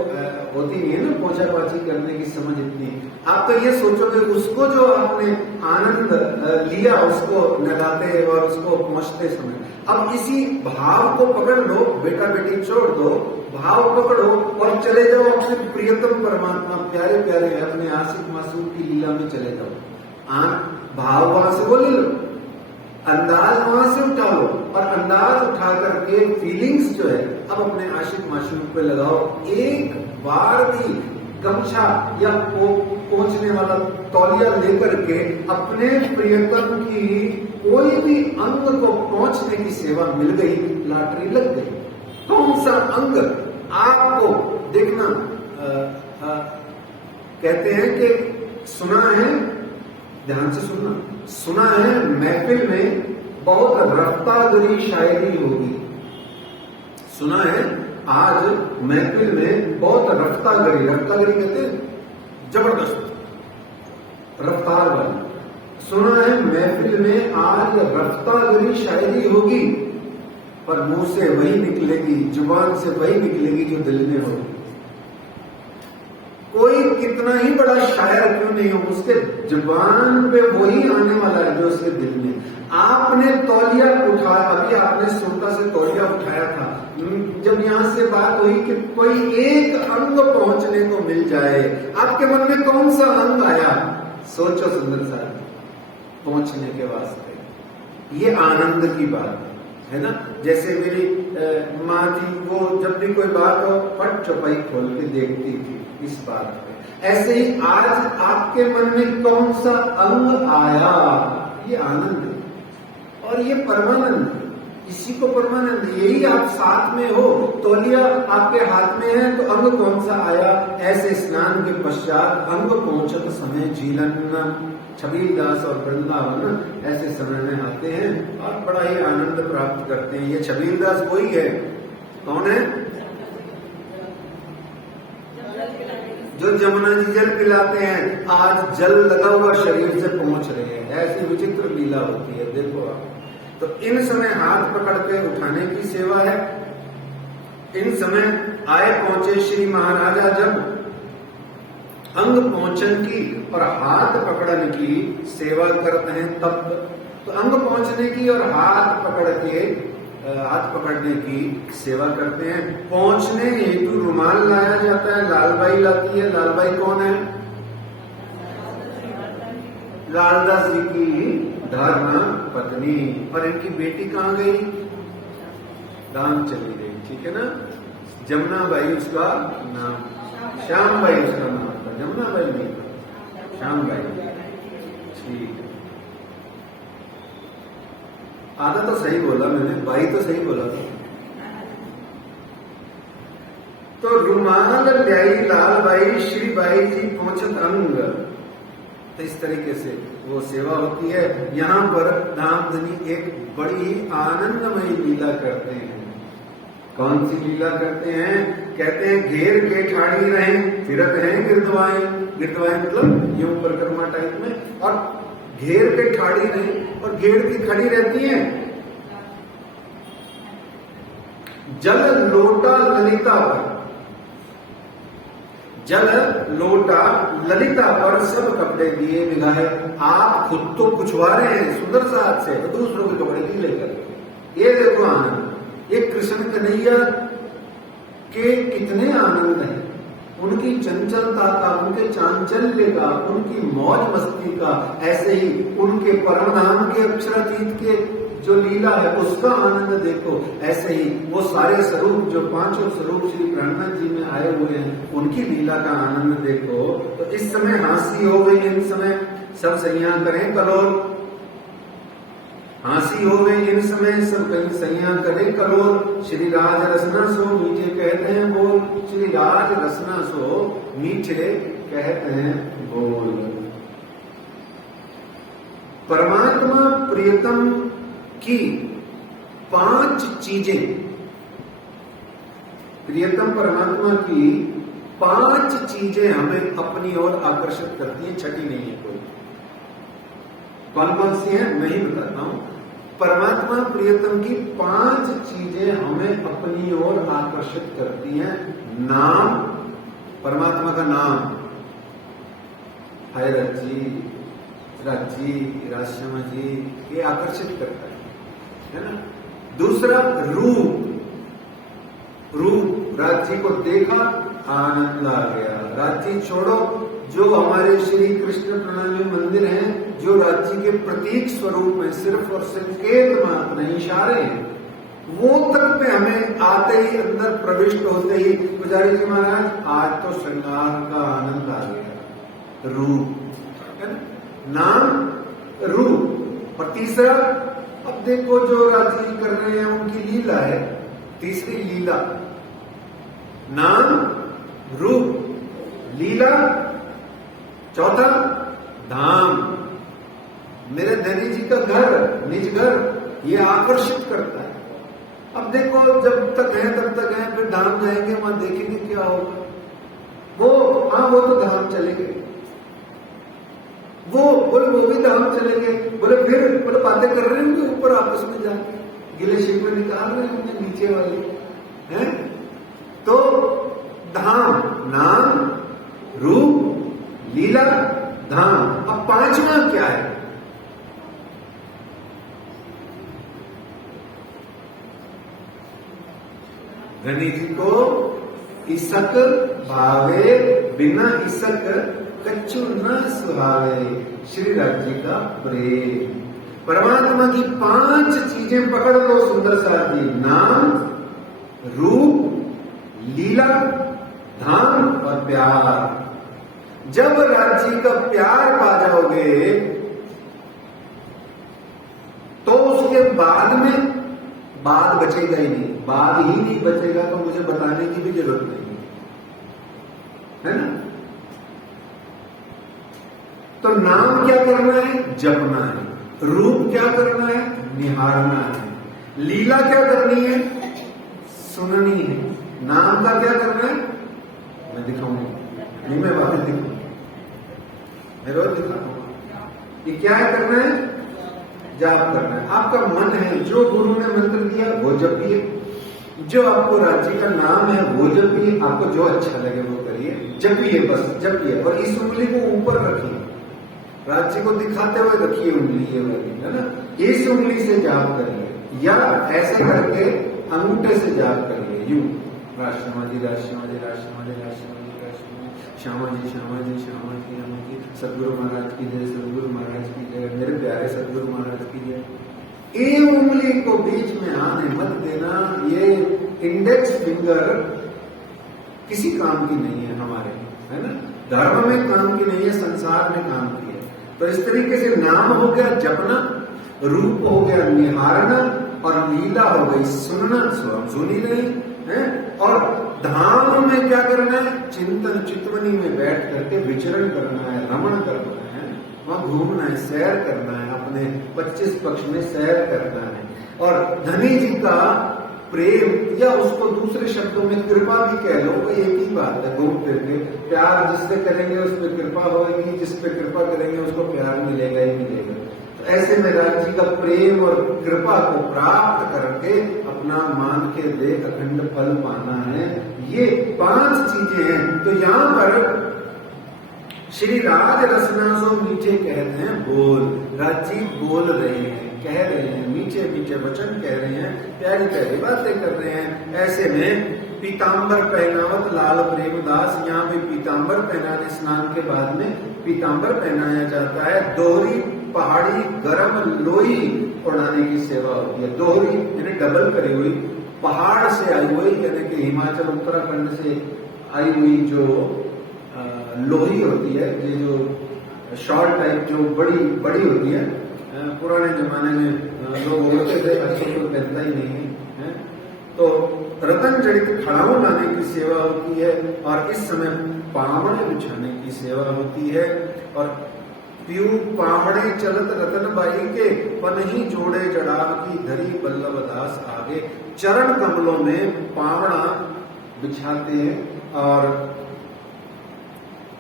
होती नहीं है ना पोछा पाछी करने की समझ इतनी। आप तो ये सोचोगे उसको जो आपने आनंद लिया उसको नहलाते और उसको पहुंचते समय, अब इसी भाव को पकड़ लो, बेटा बेटी छोड़ दो, भाव पकड़ो और चले जाओ अपने प्रियतम परमात्मा, प्यारे प्यारे अपने आशिक मासूम की लीला में चले जाओ। भाव वहां से वो ले लो, अंदाज वहां से उठा लो, और अंदाज उठा करके फीलिंग्स जो है अब अपने आशिक मासूम पे लगाओ। एक बार भी गमछा या पहुंचने वाला तौलिया लेकर के अपने प्रियतम की कोई भी अंग को पहुंचने की सेवा मिल गई, लॉटरी लग गई। कौन सा अंग आपको देखना कहते हैं कि सुना है, ध्यान से सुनना, सुना है महफिल में बहुत रफ्तागरी शायरी होगी। सुना है आज महफिल में बहुत रफ्तागरी, रफ्तागरी कहते हैं जबरदस्त रफ्तार वाली। सुना है महफिल में आज रफ्तागरी शायरी होगी, पर मुंह से वही निकलेगी, जुबान से वही निकलेगी जो दिल में होगी। कोई कितना ही बड़ा शायर क्यों नहीं हो, उसके जुबान पे वही आने वाला है जो उसके दिल में। आपने तौलिया उठाया, अभी आपने सुनता से तौलिया उठाया था, जब यहां से बात हुई कि कोई एक अंग पहुंचने को मिल जाए, आपके मन में कौन सा अंग आया? सोचो सुंदर साहब, पहुंचने के वास्ते ये आनंद की बात है ना। जैसे मेरी माँ थी, वो जब भी कोई बात हो फट चौपाई खोल के देखती थी इस बात पे। ऐसे ही आज आपके मन में कौन सा अंग आया, ये आनंद है और ये परमानंद है। इसी को परमानंद, यही आप साथ में हो, तौलिया आपके हाथ में है तो अंग कौन सा आया। ऐसे स्नान के पश्चात अंग पहुंचत समय झीलन, छबीलदास और वृंदावन ऐसे समय में आते हैं और बड़ा ही आनंद प्राप्त करते हैं। ये छबीलदास वही है, कौन है? जो जमुना जी जल पिलाते हैं, आज जल लगा हुआ शरीर से पहुंच रहे हैं। ऐसी विचित्र लीला होती है, देखो आप। तो इन समय हाथ पकड़ के उठाने की सेवा है। इन समय आए पहुंचे श्री महाराजा जब अंग पहुंचन की और हाथ पकड़ने की सेवा करते हैं तब, तो अंग पहुंचने की और हाथ पकड़ने की सेवा करते हैं। पहुंचने हेतु रुमाल लाया जाता है, लालबाई लाती है। लालबाई कौन है? लालदास जी की धर्म पत्नी। और इनकी बेटी कहाँ गई? दान चली गई, ठीक है ना। जमुना बाई उसका नाम, श्याम बाई उसका नाम था, जमुना बाई नहीं था, श्याम बाई, ठीक है। आधा तो सही बोला मैंने, बाई तो सही बोला था। तो रुमाल ल्याई लाल बाई, श्री बाई जी पहुंचत अंग। तो इस तरीके से वो सेवा होती है। यहाँ पर धामधनी एक बड़ी ही आनंदमयी लीला करते हैं। कौन सी लीला करते हैं? कहते हैं घेर के ठाड़ी रहे, फिरत हैं गिरदवाएं। गिरदवाएं मतलब यूं परिक्रमा टाइप में, और घेर के ठाड़ी रहे और घेर की खड़ी रहती हैं। जल लोटा ललिता पर, जल लोटा ललिता पर सब कपड़े दिए बिगाए। आप खुद तो पुछवा रहे हैं सुंदर सा हाथ से, तो दूसरों के कपड़े भी लेकर। ये देखो आनंद, ये कृष्ण कन्हैया के कितने आनंद हैं। उनकी चंचलता का, उनके चांचल्य का, उनकी मौज मस्ती का, ऐसे ही उनके परम धाम के अक्षरातीत के जो लीला है उसका आनंद देखो। ऐसे ही वो सारे स्वरूप जो पांचों स्वरूप श्री प्राणनाथ जी में आए हुए हैं, उनकी लीला का आनंद देखो। तो इस समय हांसी हो गई, इन समय सब सैया करें कलोल, हांसी हो गई इन समय सब कहीं सैया करें कलोल। श्री राज रसना सो मीठे कहते हैं बोल, श्री राज रसना सो मीठे कहते हैं बोल। परमात्मा प्रियतम की 5 चीजें, प्रियतम परमात्मा की 5 चीजें हमें अपनी ओर आकर्षित करती हैं, छठी नहीं है कोई। कौन कौन सी है मैं ही बताता हूं। परमात्मा प्रियतम की 5 चीजें हमें अपनी ओर आकर्षित करती हैं। नाम, परमात्मा का नाम, हाय राजी, राजी, राजश्यामा जी, ये आकर्षित करता है ना। दूसरा रूप, रूप राज्य को देखा आनंद आ गया। राज्य छोड़ो, जो हमारे श्री कृष्ण प्रणामी मंदिर हैं, जो राज्य के प्रतीक स्वरूप में सिर्फ और संकेत मात्र नहीं, इशारे हैं, वो तक पे हमें आते ही, अंदर प्रविष्ट होते ही पुजारी जी महाराज आज तो श्रृंगार का आनंद आ गया। रूप है ना, नाम, रूप। और तीसरा, अब देखो जो राज्य कर रहे हैं उनकी लीला है। तीसरी लीला, नाम, रूप लीला, चौथा धाम। मेरे धनी जी का घर, निज घर, ये आकर्षित करता है। अब देखो जब तक है तब तक है, फिर धाम जाएंगे वहां देखेंगे क्या होगा। वो तो धाम चले गए, वो भी धाम चले गए। बोले बातें कर रहे होंगे ऊपर आपस में जाके, गिले शिकवे निकाल रहे होंगे नीचे वाले हैं। तो धाम, नाम, रूप, लीला, धाम। अब पांचवा क्या है? धनी जी को इसक भावे, बिना इसक कच्चू न सुहावे। श्री राज जी का प्रेम, परमात्मा की 5 चीजें पकड़ लो सुंदर साथ जी, नाम, रूप, लीला, धाम और प्यार। जब राज्य का प्यार पा जाओगे तो उसके बाद में बाद बचेगा ही नहीं, बाद ही नहीं बचेगा तो मुझे बताने की भी जरूरत नहीं है ना। तो नाम क्या करना है? जपना है। रूप क्या करना है? निहारना है। लीला क्या करनी है? सुननी है। नाम का क्या करना है? मैं दिखाऊंगा, नहीं मैं वापस दिखाऊंगा, मैं रोज दिखाऊंगा। ये क्या है करना है? जाप करना है। आपका मन है, जो गुरु ने मंत्र दिया वो जपिए, जो आपको राज्य का नाम है वो जपिए, आपको जो अच्छा लगे वो करिए, जपिए, बस जपिए। और इस उंगली को ऊपर रखिए, राज्य को दिखाते हुए रखिए उंगली, ये वाली है ना, इस उंगली से जाप करिए, या ऐसे करके अंगूठे से जाप करिए, यूं राष्ट्रवादी राष्ट्रवादी राष्ट्रवादी राष्ट्रवादी राष्ट्रवादी, श्यामा जी श्यामा जी श्यामा जी श्यामा जी, सदगुरु महाराज की जय, सदगुरु महाराज की जय, मेरे प्यारे सदगुरु महाराज की जय। ये उंगली को बीच में आने मत देना। ये इंडेक्स फिंगर किसी काम की नहीं है हमारे, है ना, धर्म में काम की नहीं है, संसार में काम की है। तो इस तरीके से नाम हो गया जपना, रूप हो गया निहारना, और लीला हो गई सुनना, सुन ही नहीं है। और धाम में क्या करना है? चिंतन चितवनी में बैठ करके विचरण करना है, रमण करना है, वहां घूमना है, सैर करना है, अपने 25 पक्ष में सैर करना है। और धनी जी का प्रेम, या उसको दूसरे शब्दों में कृपा भी कह लो, वो एक ही बात है। घूम फिर के प्यार जिससे करेंगे उस पर कृपा होगी, जिस पे कृपा करेंगे उसको प्यार मिलेगा ही मिलेगा। तो ऐसे में राज जी का प्रेम और कृपा को प्राप्त करके अपना मान के दे अखंड फल पाना है। ये 5 चीजें हैं। तो यहाँ पर श्री राज रसना सो मीठे कहते हैं बोल। राजी बोल रहे हैं, कह रहे हैं, मीठे मीठे वचन कह रहे हैं, प्यारी प्यारी बातें कर रहे हैं। ऐसे में पीताम्बर पहनावत लाल प्रेमदास, यहाँ पे पीताम्बर पहनाने, स्नान के बाद में पीताम्बर पहनाया जाता है। दोहरी पहाड़ी गरम लोई उड़ाने की सेवा होती है। दोहरी यानी डबल करी हुई, पहाड़ से आई हुई, यानी कि हिमाचल उत्तराखंड से आई हुई जो लोही होती है, ये जो शॉर्ट टाइप जो बड़ी बड़ी होती है, पुराने जमाने में लोग बोलते थे, आजकल तो पहनता ही नहीं है। तो रतन जड़ित खड़ाऊ लाने की सेवा होती है, और इस समय पावड़े बिछाने की सेवा होती है। और पीयू पावड़े चलत रतन बाई के, पनही जोड़े जड़ाव की धरी बल्लभ दास आगे। चरण कमलों में पावड़ा बिछाते हैं और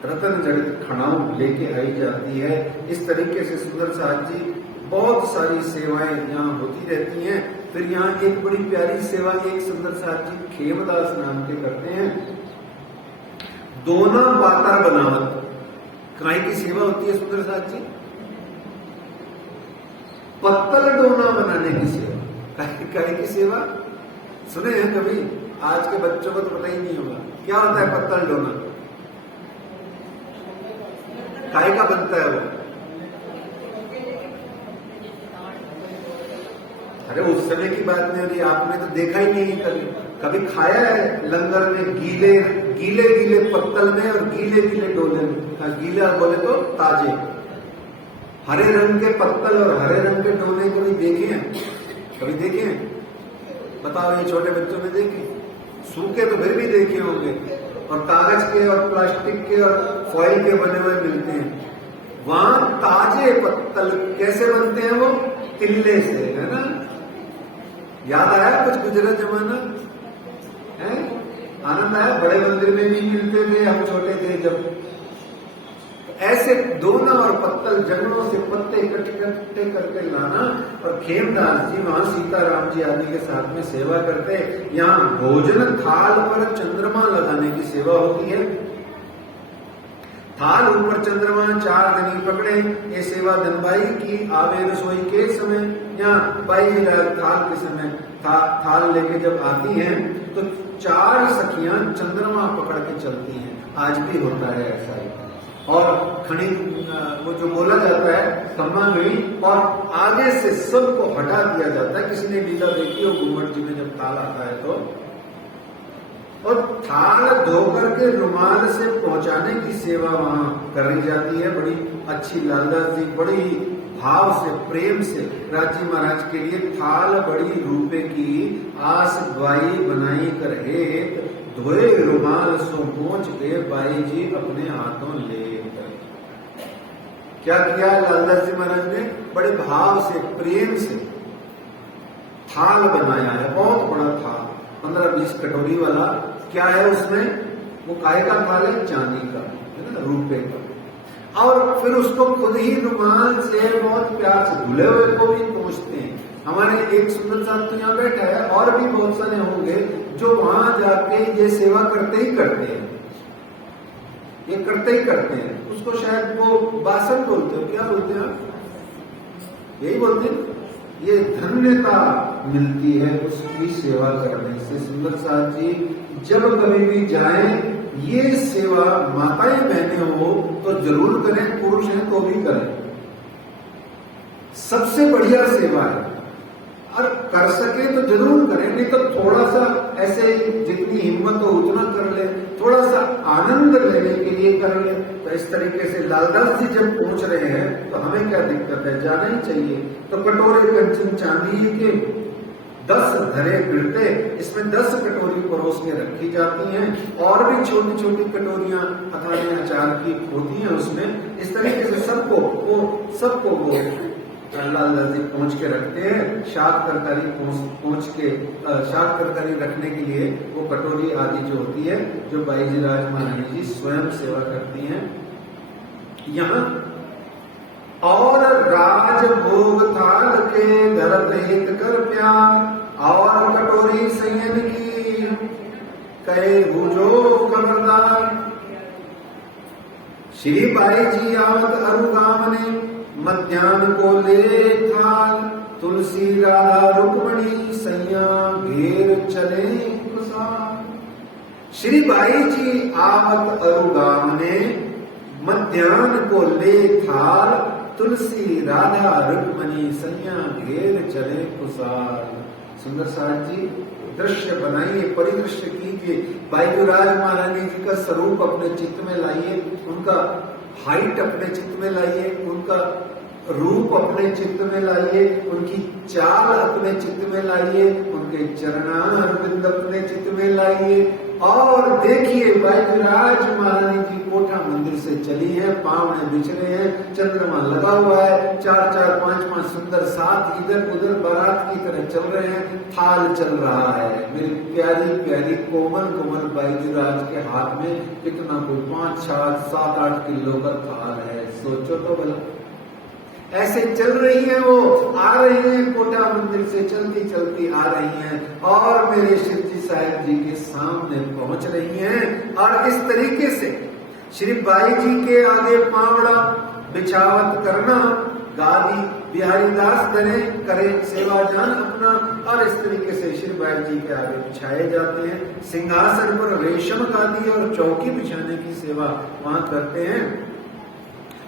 रतन जड़ित खड़ाऊ लेके आई जाती है। इस तरीके से सुंदर साथ जी बहुत सारी सेवाएं यहाँ होती रहती हैं। फिर यहाँ एक बड़ी प्यारी सेवा एक सुंदर साथ जी खेमदास नाम के करते हैं। दोना पाता बनावत, काय की सेवा होती है सुंदर साथ जी? पत्तल डोना बनाने की सेवा। काय की सेवा सुने हैं कभी? आज के बच्चों को तो पता ही नहीं होगा क्या होता है पत्तल डोना। काय का बनता है वो? अरे उस समय की बात नहीं होती, आपने तो देखा ही नहीं कभी। कभी खाया है लंगर में गीले गीले गीले पत्तल में और गीले गीले डोले में? गीला बोले तो ताजे हरे रंग के पत्तल और हरे रंग के डोले कभी देखे हैं? कभी देखे हैं? बताओ, ये छोटे बच्चों ने देखे? सूखे तो फिर भी देखे होंगे, और कागज के और प्लास्टिक के और फॉइल के बने हुए मिलते हैं। वहां ताजे पत्तल कैसे बनते हैं? वो तिल्ले से, है ना? याद आया कुछ गुजरा जमाना है? आनंद आया? बड़े मंदिर में भी मिलते थे, हम छोटे थे जब। ऐसे दोना और पत्तल जंगलों से पत्ते इकट्ठे करके लाना, और खेमदास जी वहां सीताराम जी आदि के साथ में सेवा करते। यहाँ भोजन थाल पर चंद्रमा लगाने की सेवा होती है। थाल ऊपर चंद्रमा, 4 धनी पकड़े, ये सेवा धनबाई की। आवे रसोई के समय, यहाँ बाई जी थाल के समय थाल लेके जब आती हैं तो 4 सखियां चंद्रमा पकड़ के चलती हैं। आज भी होता है ऐसा ही। और खड़ी वो जो बोला जाता है खम्मा में, और आगे से सबको हटा दिया जाता है। किसी ने लीला देखी हो घूमट जी में जब थाल आता है तो, और थाल धोकर के रुमाल से पहुंचाने की सेवा वहां करी जाती है। बड़ी अच्छी लालदास जी बड़ी भाव से प्रेम से राजी महाराज के लिए थाल बड़ी रूपे की आस द्वाई बनाई कर हेत, धोए रुमाल सो पहुंच के बाई जी अपने हाथों ले। क्या किया लालदास जी महाराज ने? बड़े भाव से प्रेम से थाल बनाया है, बहुत बड़ा थाल, 15-20 कटोरी वाला। क्या है उसमें? वो काहे का थाल है? चांदी का, है ना, रुपए का। और फिर उसको खुद ही रुमाल से बहुत प्यार से धुले हुए को भी पहुंचते हैं। हमारे एक सुंदर साहब तो यहाँ बैठा है, और भी बहुत सारे होंगे जो वहां जाके ये सेवा करते ही करते हैं, ये करते ही करते हैं। उसको शायद वो बासन बोलते हो, क्या बोलते हैं आप? यही बोलते हैं। ये धन्यता मिलती है उसकी सेवा करने से। सुंदर साहब जी जब कभी भी जाएं, ये सेवा माताएं बहनें हो तो जरूर करें, पुरुष हैं तो भी करें। सबसे बढ़िया सेवा है, और कर सके तो जरूर करें, नहीं तो थोड़ा सा ऐसे जितनी हिम्मत हो उतना कर ले, थोड़ा सा आनंद लेने के लिए कर ले। तो इस तरीके से लालदास जी जब पहुंच रहे हैं तो हमें क्या दिक्कत है? जाना ही चाहिए। तो कटोरे कंचन चांदी के 10 धरे फिरते, इसमें 10 कटोरी परोस के रखी जाती हैं, और भी छोटी छोटी कटोरियां अथाने अचार की होती हैं उसमें। इस तरीके से सबको वो लालदास जी पहुंच के रखते हैं। शाक तरकारी पहुंच के शाक तरकारी रखने के लिए वो कटोरी आदि जो होती है, जो बाई जी राज महारानी जी स्वयं सेवा करती हैं यहाँ। और राज भोग थाल के धरत हित कर प्यार, और कटोरी संयन की कहे भुजो खबरदार। श्री बाई जी आवत अरुगाम ने मध्यान्ह को ले थाल, तुलसी राधा रुक्मणी सैया घेर चले कुशाल। श्री बाई जी आवत अरुगाम ने मध्यान्ह को ले थाल, तुलसी राधा रुक्मणी सैया घेर चले कुशाल। सुंदर साहब जी दृश्य बनाइए, परिदृश्य कीजिए। बाईजुराज महारानी जी का स्वरूप अपने चित्त में लाइए, उनका हाइट अपने चित्त में लाइए, उनका रूप अपने चित्त में लाइए, उनकी चाल अपने चित्त में लाइए, उनके चरणारविंद अपने चित्त में लाइए। और देखिए बाईजुराज महारानी जी कोठा मंदिर से चली है, पांव में बिछ रहे हैं, चंद्रमा लगा हुआ है, 4-4, 5-5 सुंदर साथ इधर उधर बारात की तरह चल रहे हैं, थाल चल रहा है। मेरी प्यारी प्यारी कोमल कोमल बाईजुराज के हाथ में कितना कोई 5-7-8 किलो का थाल है, सोचो तो भला। ऐसे चल रही है, वो आ रही है, कोटा मंदिर से चलती चलती आ रही हैं, और मेरे शिवजी साहिब जी के सामने पहुंच रही हैं। और इस तरीके से श्री बाई जी के आगे पावड़ा बिछावत करना, गादी बिहारी दास करे सेवा जान अपना, और इस तरीके से श्री बाई जी के आगे बिछाए जाते हैं। सिंहासन पर रेशम गादी और चौकी बिछाने की सेवा वहां करते हैं,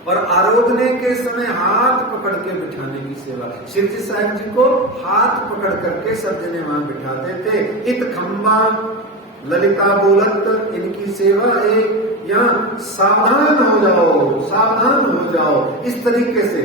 और आरोगने के समय हाथ पकड़ के बिठाने की सेवा। शिवजी साहिब जी को हाथ पकड़ करके सब जने वहां बिठाते थे। इत खंबा ललिता बोलत इनकी सेवा है, यहाँ सावधान हो जाओ, सावधान हो जाओ। इस तरीके से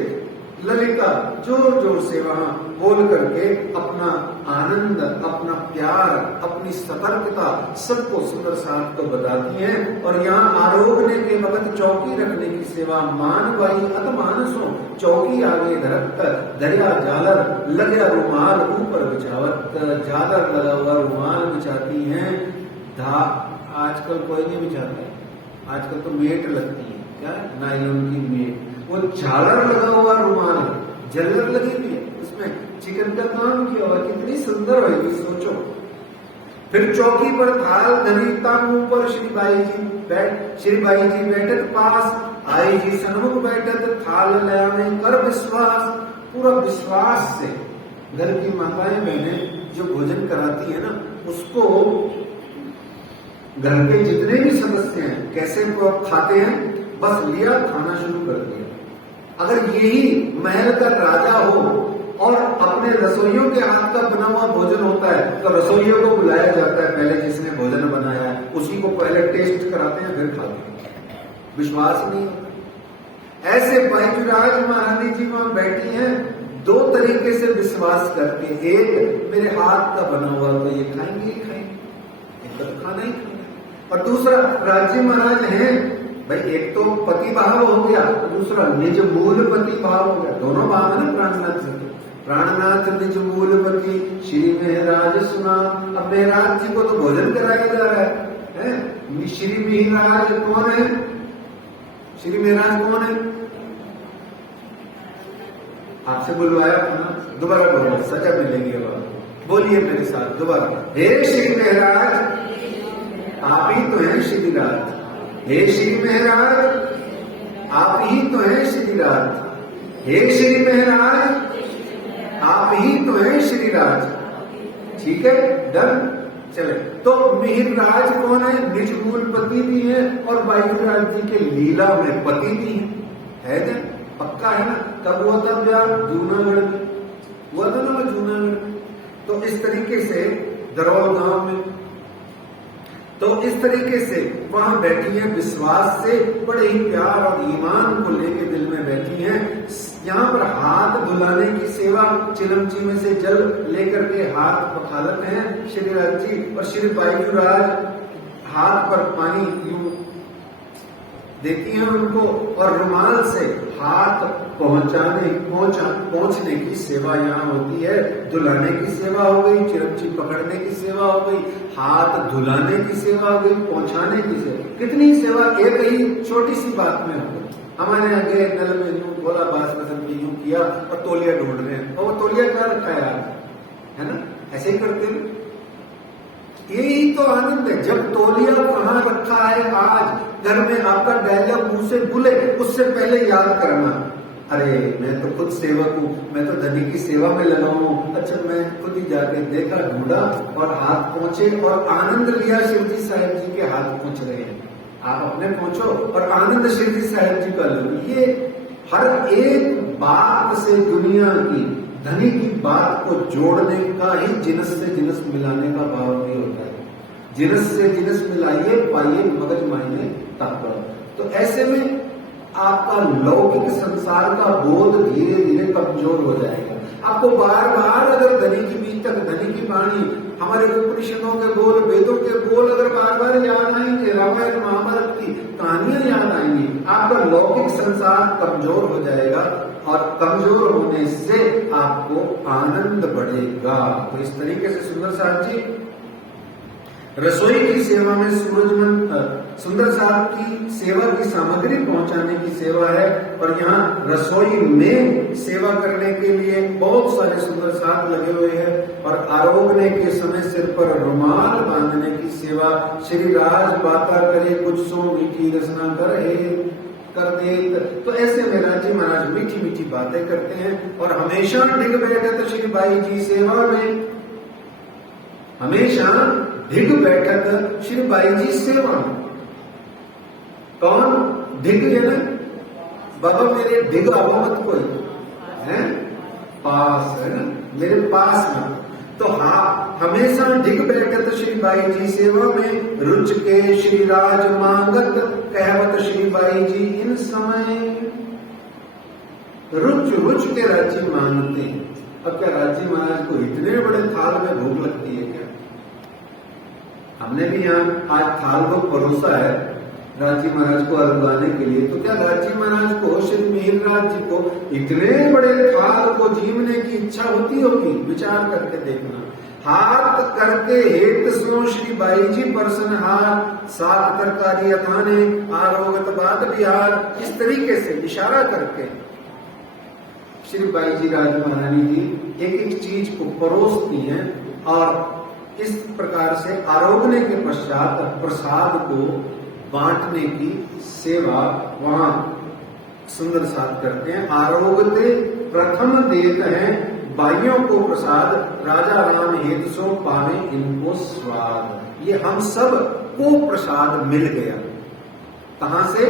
ललिता जोर जोर से वहां बोल करके अपना आनंद, अपना प्यार, अपनी सतर्कता सबको सुंदर साथ को बताती हैं। और यहाँ आरोगने के वक्त चौकी रखने की सेवा, मानवाई अत मानसों, चौकी आगे धरत दरिया जालर लगे रुमाल ऊपर बिछावत, जालर लगा हुआ रुमाल बिछाती हैं। आजकल कोई नहीं बिछाता, आजकल तो मेट लगती है, क्या नायलॉन की मेट, वो झालर लगा हुआ रुमाल, झल्लर लगी हुई है, उसमें चिकन का काम किया हुआ, कितनी सुंदर होगी सोचो। फिर चौकी पर थाल धरी तांबू पर श्रीबाई जी बैठक पास, आई जी सन्मुख बैठक थाल लाने कर विश्वास, पूरा विश्वास से घर की माताएं बहनें जो भोजन कराती है ना, उसको घर के जितने भी सदस्य हैं कैसे खाते हैं, बस लिया खाना शुरू कर दिया। अगर यही महल का राजा हो और अपने रसोइयों के हाथ का बना हुआ भोजन होता है तो रसोइयों को बुलाया जाता है, पहले जिसने भोजन बनाया है उसी को पहले टेस्ट कराते हैं, फिर खाते हैं। विश्वास नहीं होता। ऐसे बाईजूराज महारानी जी वहां बैठी हैं, दो तरीके से विश्वास करते हैं। एक, मेरे हाथ का बना हुआ तो ये खाएंगे ही खाएंगे, इनका तो खाना ही खाएंगे। और दूसरा, राज्य महाराज हैं भाई, एक तो पति भाव हो गया, दूसरा निज मूल पति भाव हो गया, दोनों भाव है ना प्राणनाथ जी के। प्राणनाथ निज मूल पति श्री मेहराज सुना। अब मेहराज जी को तो भोजन कराया जा रहा है? श्री मेहराज कौन है? श्री मेहराज कौन है? आपसे बुलवाया था ना, दोबारा बोलो, सजा मिलेगी। अब बोलिए मेरे साथ दोबारा, हे श्री मेहराज, आप ही तो हैं श्रीराज। हे श्री महाराज, आप ही तो हैं श्रीराज। हे श्री महाराज, आप ही तो हैं श्रीराज। ठीक है, डन। चले, तो मिहिरराज कौन है? निज मूल पति भी है और बाईजूराज जी के लीला में पति भी है ना? पक्का है ना? कब हुआ था ब्याह? जूनागढ़ में हुआ था ना, जूनागढ़। तो इस तरीके से दरौल गांव में, तो इस तरीके से वहां बैठी है, विश्वास से बड़े ही प्यार और ईमान को लेके दिल में बैठी हैं। यहाँ पर हाथ धुलाने की सेवा, चिलमची में से जल लेकर के हाथ पखालते हैं श्रीराज जी, और श्री बाईजूराज हाथ पर पानी यूं देती हैं उनको, और रुमाल से हाथ पहुंचने की सेवा यहाँ होती है। धुलाने की सेवा हो गई, चिरमची पकड़ने की सेवा हो गई, हाथ धुलाने की सेवा हो गई, पहुंचाने की सेवा। कितनी सेवा एक ही छोटी सी बात में हो गई। हमारे आगे नल में यूं बोला, बासमती में यूं किया और तौलिया ढूंढ रहे हैं, और वो तौलिया क्या रखा है यार, है ना? ऐसे ही करते हैं। यही तो आनंद है, जब तौलिया कहाँ रखा है आज घर में, आपका डायलॉग मुंह से भूले उससे पहले याद करना, अरे मैं तो खुद सेवक हूँ, मैं तो धनी की सेवा में लगा हूँ। अच्छा, मैं खुद ही जाके देखा, ढूंढा और हाथ पहुंचे और आनंद लिया। शिवजी साहिब जी के हाथ पहुंच रहे हैं, आप अपने पहुंचो और आनंद शिवजी साहिब जी का लो। ये हर एक बात से दुनिया की धनी की बात को जोड़ने का ही जिनस से जिनस मिलाने का भाव भी होता है। जिनस से जिनस मिलाइए, पाइए मगज मायने तात्पर्य। तो ऐसे में आपका लौकिक संसार का बोध धीरे धीरे कमजोर हो जाएगा। आपको बार बार अगर धनी की बीच तक, धनी की वाणी, हमारे उपनिषदों के बोल, वेदों के बोल अगर बार बार याद आएंगे, रामायण महाभारत की कहानियां याद आएंगी, आपका लौकिक संसार कमजोर हो जाएगा, और कमजोर होने से आपको आनंद बढ़ेगा। तो इस तरीके से सुंदर साहब जी रसोई की सेवा में सुंदर साहब की सेवा की सामग्री पहुंचाने की सेवा है, और यहाँ रसोई में सेवा करने के लिए बहुत सारे सुंदर साहब लगे हुए हैं, और आरोगने के समय सिर पर रुमाल बांधने की सेवा। श्री राज बाता करे कुछ सो मीठी रचना कर दे। तो ऐसे में राज्य महाराज मीठी मीठी बातें करते हैं, और हमेशा ढिग बैठक श्री बाई जी सेवा में, हमेशा ढिग बैठक श्री बाई जी सेवा में। कौन ढिग है ना? बाबा मेरे ढिग आओ मत कोई है, पास है ना, मेरे पास में। तो हाँ, हमेशा ढिग बैठत श्री बाई जी सेवा में, रुच के श्री राज मांगत कहवत श्री बाई जी इन समय। रुच रुच के राज्य मांगते हैं। अब क्या राज्य महाराज को इतने बड़े थाल में भूख लगती है क्या? हमने भी यहाँ आज थाल को परोसा है राज्य महाराज को अरुगाने के लिए, तो क्या राज्य महाराज को, श्री मिहिरराज जी को इतने बड़े थाल को जीवने की इच्छा होती होगी? विचार करके देखना। हाथ करके हेत सो श्री बाई जी परसन हार, सात तरकारी अथाने आरोगत बात बिहार। इस तरीके से इशारा करके श्री बाई जी राज महारानी जी एक एक चीज को परोसती हैं और इस प्रकार से आरोगने के पश्चात प्रसाद को बांटने की सेवा वहां सुंदर साथ करते हैं। आरोगते प्रथम देत हैं बाइयों को प्रसाद, राजा राम हेतु सो पावे इनको स्वाद। ये हम सब को प्रसाद मिल गया। कहां से?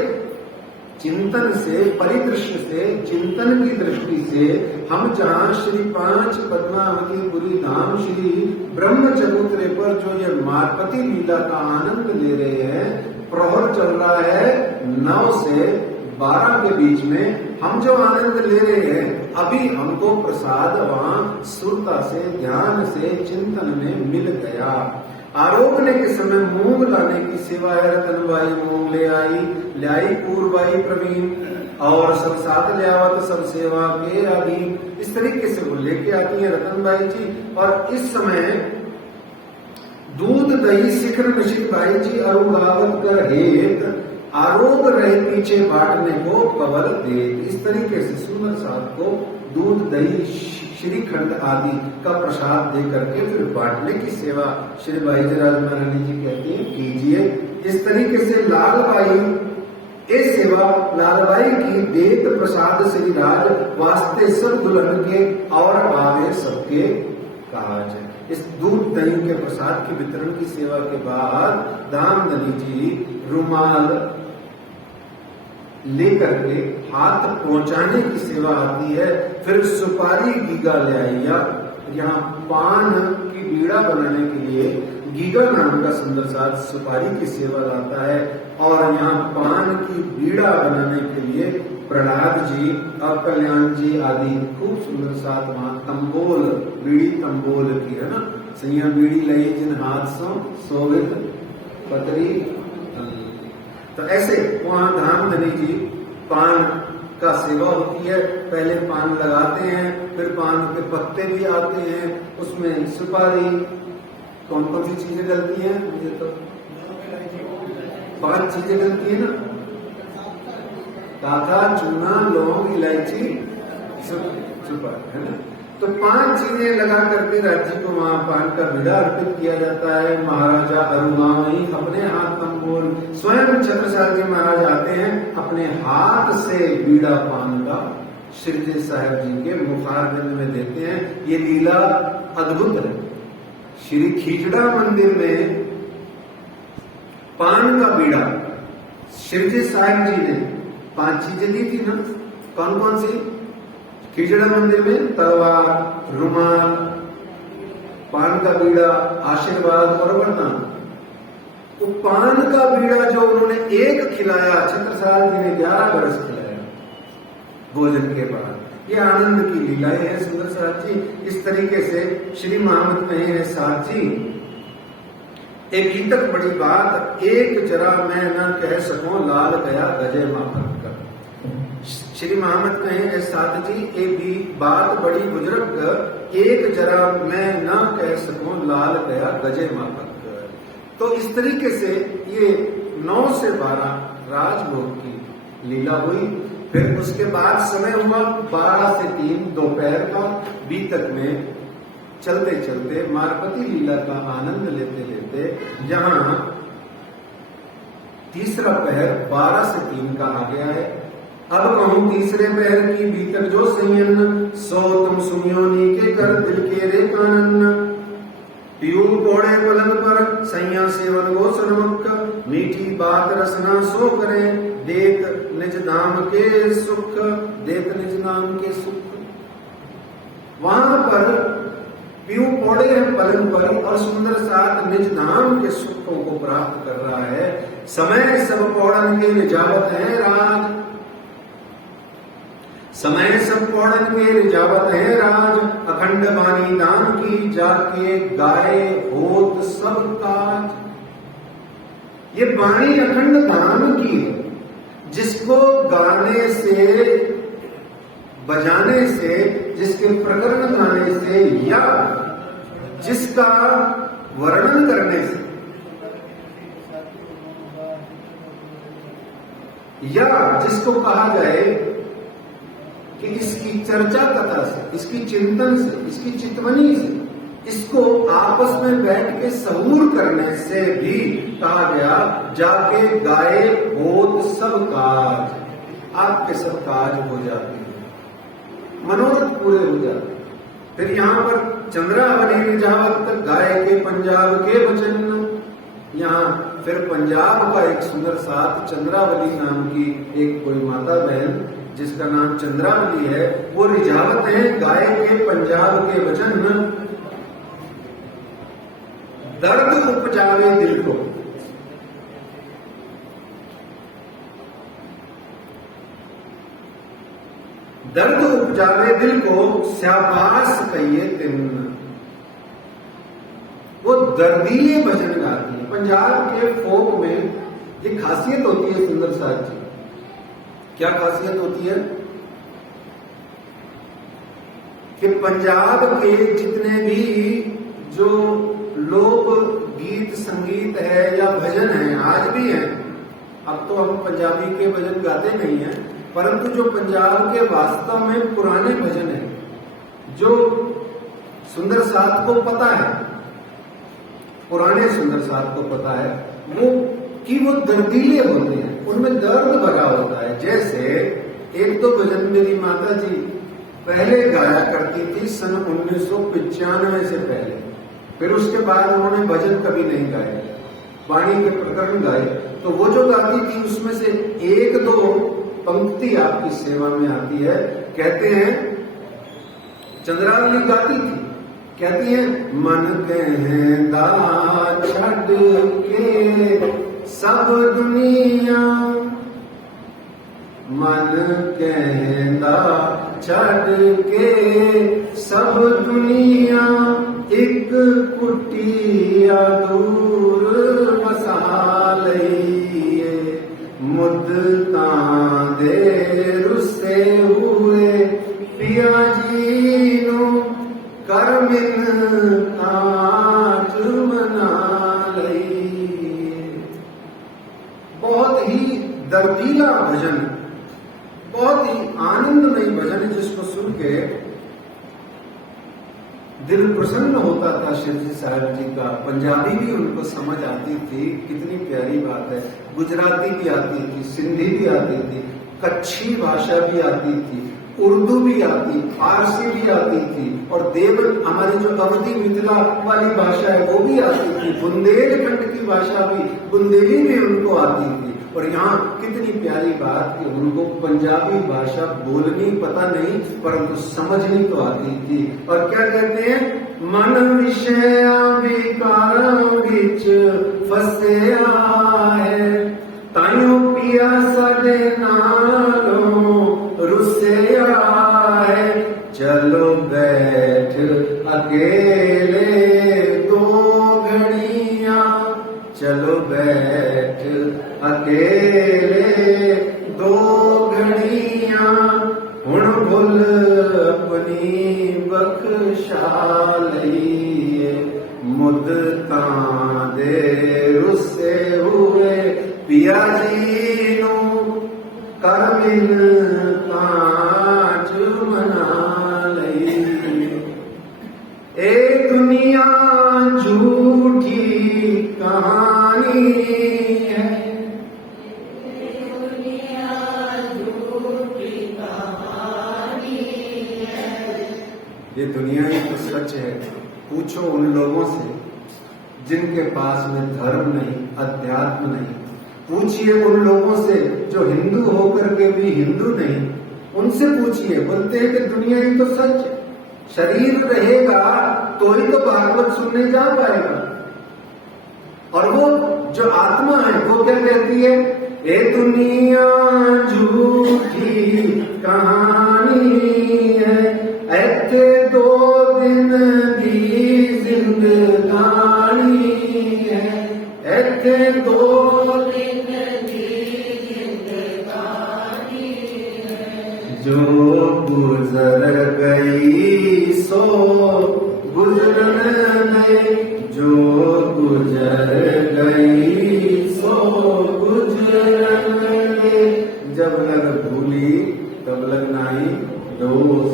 चिंतन से, परिदृश्य से, चिंतन की दृष्टि से हम जहां श्री 5 पद्मावतीपुरी धाम श्री ब्रह्म चबूतरे पर जो ये मारपति लीला का आनंद ले रहे हैं, प्रहर चल रहा है 9 से 12 के बीच में, हम जो आनंद ले रहे हैं अभी हमको प्रसाद वहां सुरता से, ध्यान से, चिंतन में मिल गया। आरोगने के समय मूंग लाने की सेवा है। रतनबाई मूंग ले आई पूर्वाई प्रवीण, और सब साथ ले आवत सब सेवा के अधीन। इस तरीके से वो लेके आती है रतनबाई जी। और इस समय दूध दही शिखर मिश्रित बाई जी अरुगावत कर हेत, आरोग रहे पीछे बांटने को कवर दे। इस तरीके से सुंदर साथ को दूध दही श्रीखंड आदि का प्रसाद दे करके फिर बांटने की सेवा श्री बाई जी राज महारानी जी कहती है कीजिए। इस तरीके से लालबाई ये सेवा लालबाई की देत प्रसाद श्री राज वास्ते सब दुल्हन के और आवे सबके काज। इस दूध दही के प्रसाद के वितरण की सेवा के बाद धामधनी जी रुमाल लेकर के हाथ पहुंचाने की सेवा आती है। फिर सुपारी गीगा ले आई। यहाँ पान की बीड़ा बनाने के लिए गीगा नाम का सुंदर साथ सुपारी की सेवा लाता है। और यहाँ पान की बीड़ा बनाने के लिए प्रहलाद जी और कल्याण जी आदि खूब सुंदर साथ वहां तंबोल, बीड़ी तंबोल की है ना, सैया बीड़ी लई जिन हाथ सोवित पतरी। तो ऐसे वहां धामधनी जी पान का सेवा होती है। पहले पान लगाते हैं, फिर पान के पत्ते भी आते हैं, उसमें सुपारी, कौन कौन सी चीजें डलती हैं? मुझे तो 5 चीजें डलती है ना, काथा, चूना, लौंग, इलायची, सुपारी, है ना। तो 5 चीजें लगा करके राज्य को वहां पान का बीड़ा अर्पित किया जाता है। महाराजा अरुगावई अपने हाथ तंबोल, स्वयं छत्रसाल के महाराज आते हैं, अपने हाथ से बीड़ा पान का श्रीजी साहब जी के मुखारबिंद में देते हैं। ये लीला अद्भुत है। श्री खीचड़ा मंदिर में पान का बीड़ा श्रीजी साहब जी ने 5 चीजें दी थी ना, कौन कौन सी? खीचड़ा मंदिर में तलवार, रुमाल, पान का बीड़ा, आशीर्वाद और वरदान। तो पान का बीड़ा जो उन्होंने एक खिलाया, छत्रसाल जी ने 11 वर्ष खिलाया भोजन के बाद। ये आनंद की लीलाएं है सुंदर साथ जी। इस तरीके से श्री महामत में है साथ जी एक गीतक बड़ी बात, एक जरा मैं न कह सकूं लाल गया गजय माफक कर। श्री महामत कहें साथ जी ये भी बात बड़ी बुजुर्ग, एक जरा मैं न कह सकूं लाल गया गजय माफक कर। तो इस तरीके से ये 9 से 12 राजभोग की लीला हुई। फिर उसके बाद समय हुआ 12 से 3 दोपहर का। बीतक में चलते चलते मारपति लीला का आनंद लेते लेते जहां तीसरा पहर 12 से 3 का आ गया है। अब कहूं तीसरे पहर की बीतक जो संयन, सो तुम सुमियोनी के कर दिल के रे कानन। पीऊ पौड़े पलंग पर सैया सेवन गो सन्मुख, मीठी बात रसना सो करे देत निज नाम के सुख, देत निज नाम के सुख। वहां पर पीऊ पौड़े हैं पलंग पर और सुंदर साथ निज नाम के सुखों को प्राप्त कर रहा है। समय सब पौड़न के निजावत है राग, समय सब पौड़न के रिजावत है राज, अखंड वाणी दान की जाके गाए होत सब काज। ये वाणी अखंड दान की है, जिसको गाने से, बजाने से, जिसके प्रकरण गाने से या जिसका वर्णन करने से या जिसको कहा जाए कि इसकी चर्चा कथा से, इसकी चिंतन से, इसकी चितवनी से, इसको आपस में बैठ के सहूर करने से भी कहा गया जाके गाए होत सब काज। आपके सब काज हो जाते हैं, मनोरथ पूरे हो जाते हैं। फिर यहां पर चंद्रावली रिजावत तक गाए के पंजाब के वचन। यहाँ फिर पंजाब का एक सुंदर साथ चंद्रावली नाम की एक कोई माता बहन जिसका नाम चंद्रावली है, वो रिजावत है गाय के पंजाब के वचन। दर्द उपजावे दिल को, दर्द उपजावे दिल को स्याबास कहिए तिन। वो दर्दीले भजन गाती है। पंजाब के फोक में एक खासियत होती है सुंदर साथ जी। क्या खासियत होती है कि पंजाब के जितने भी जो लोक गीत संगीत है या भजन है, आज भी है, अब तो हम पंजाबी के भजन गाते नहीं हैं, परंतु जो पंजाब के वास्तव में पुराने भजन है, जो सुंदर साथ को पता है, पुराने सुंदर साथ को पता है, वो कि वो दर्दीले होते हैं, उनमें दर्द भरा होता है। जैसे एक तो भजन मेरी माता जी पहले गाया करती थी सन 1995 से पहले, फिर उसके बाद उन्होंने भजन कभी नहीं गाए, वाणी के प्रकरण गाए। तो वो जो गाती थी उसमें से एक दो पंक्ति आपकी सेवा में आती है। कहते हैं चंद्रावली गाती थी, कहती है मन कहंदा छड़ के सब दुनिया, मन कहंदा छड़ के सब दुनिया, एक कुटिया दूर बसा लईए, मुद्दता दे रुसे हुए पिया जी नू कर मिन्नता मना लईए। बहुत ही दर्दीला भजन, बहुत ही आनंदमयी भजन, जिसको सुन के दिल प्रसन्न होता था शिव जी साहब जी का। पंजाबी भी उनको समझ आती थी, कितनी प्यारी बात है। गुजराती भी आती थी, सिंधी भी आती थी, कच्छी भाषा भी आती थी, उर्दू भी आती, फारसी भी आती थी, और देवन हमारी जो अवधी मिथिला वाली भाषा है वो भी आती थी, बुंदेलखंड की भाषा भी, बुंदेली भी उनको आती थी। और यहाँ कितनी प्यारी बात कि उनको पंजाबी भाषा बोलनी पता नहीं, परंतु समझनी तो आती थी। और क्या कहते हैं, मन विषया विकारों विच फसिया है, ताइयों पिया साडे नालों रुसिया है, चलो बैठ अकेले दो घड़ियां, चलो बैठ अकेले दो घड़ियां, हुण भुल अपनी बख्शा लईए, मुद्दतां दे रुसे हुए पिया जी नू कर मिन्नतां मना लईए। ए दुनिया झूठी कहानी है, ये दुनिया ही तो सच है। पूछो उन लोगों से जिनके पास में धर्म नहीं, अध्यात्म नहीं। पूछिए उन लोगों से जो हिंदू होकर के भी हिंदू नहीं, उनसे पूछिए, बोलते हैं कि दुनिया ही तो सच है। शरीर रहेगा तो ही तो भागवत सुनने जा पाएगा। और वो जो आत्मा है वो क्या कहती है, ए दुनिया झूठी कहानी जो गुजर गई सो गुजरने, जो गुजर गई सो गुजरने, जब लग भूली तब लग नाही दोष,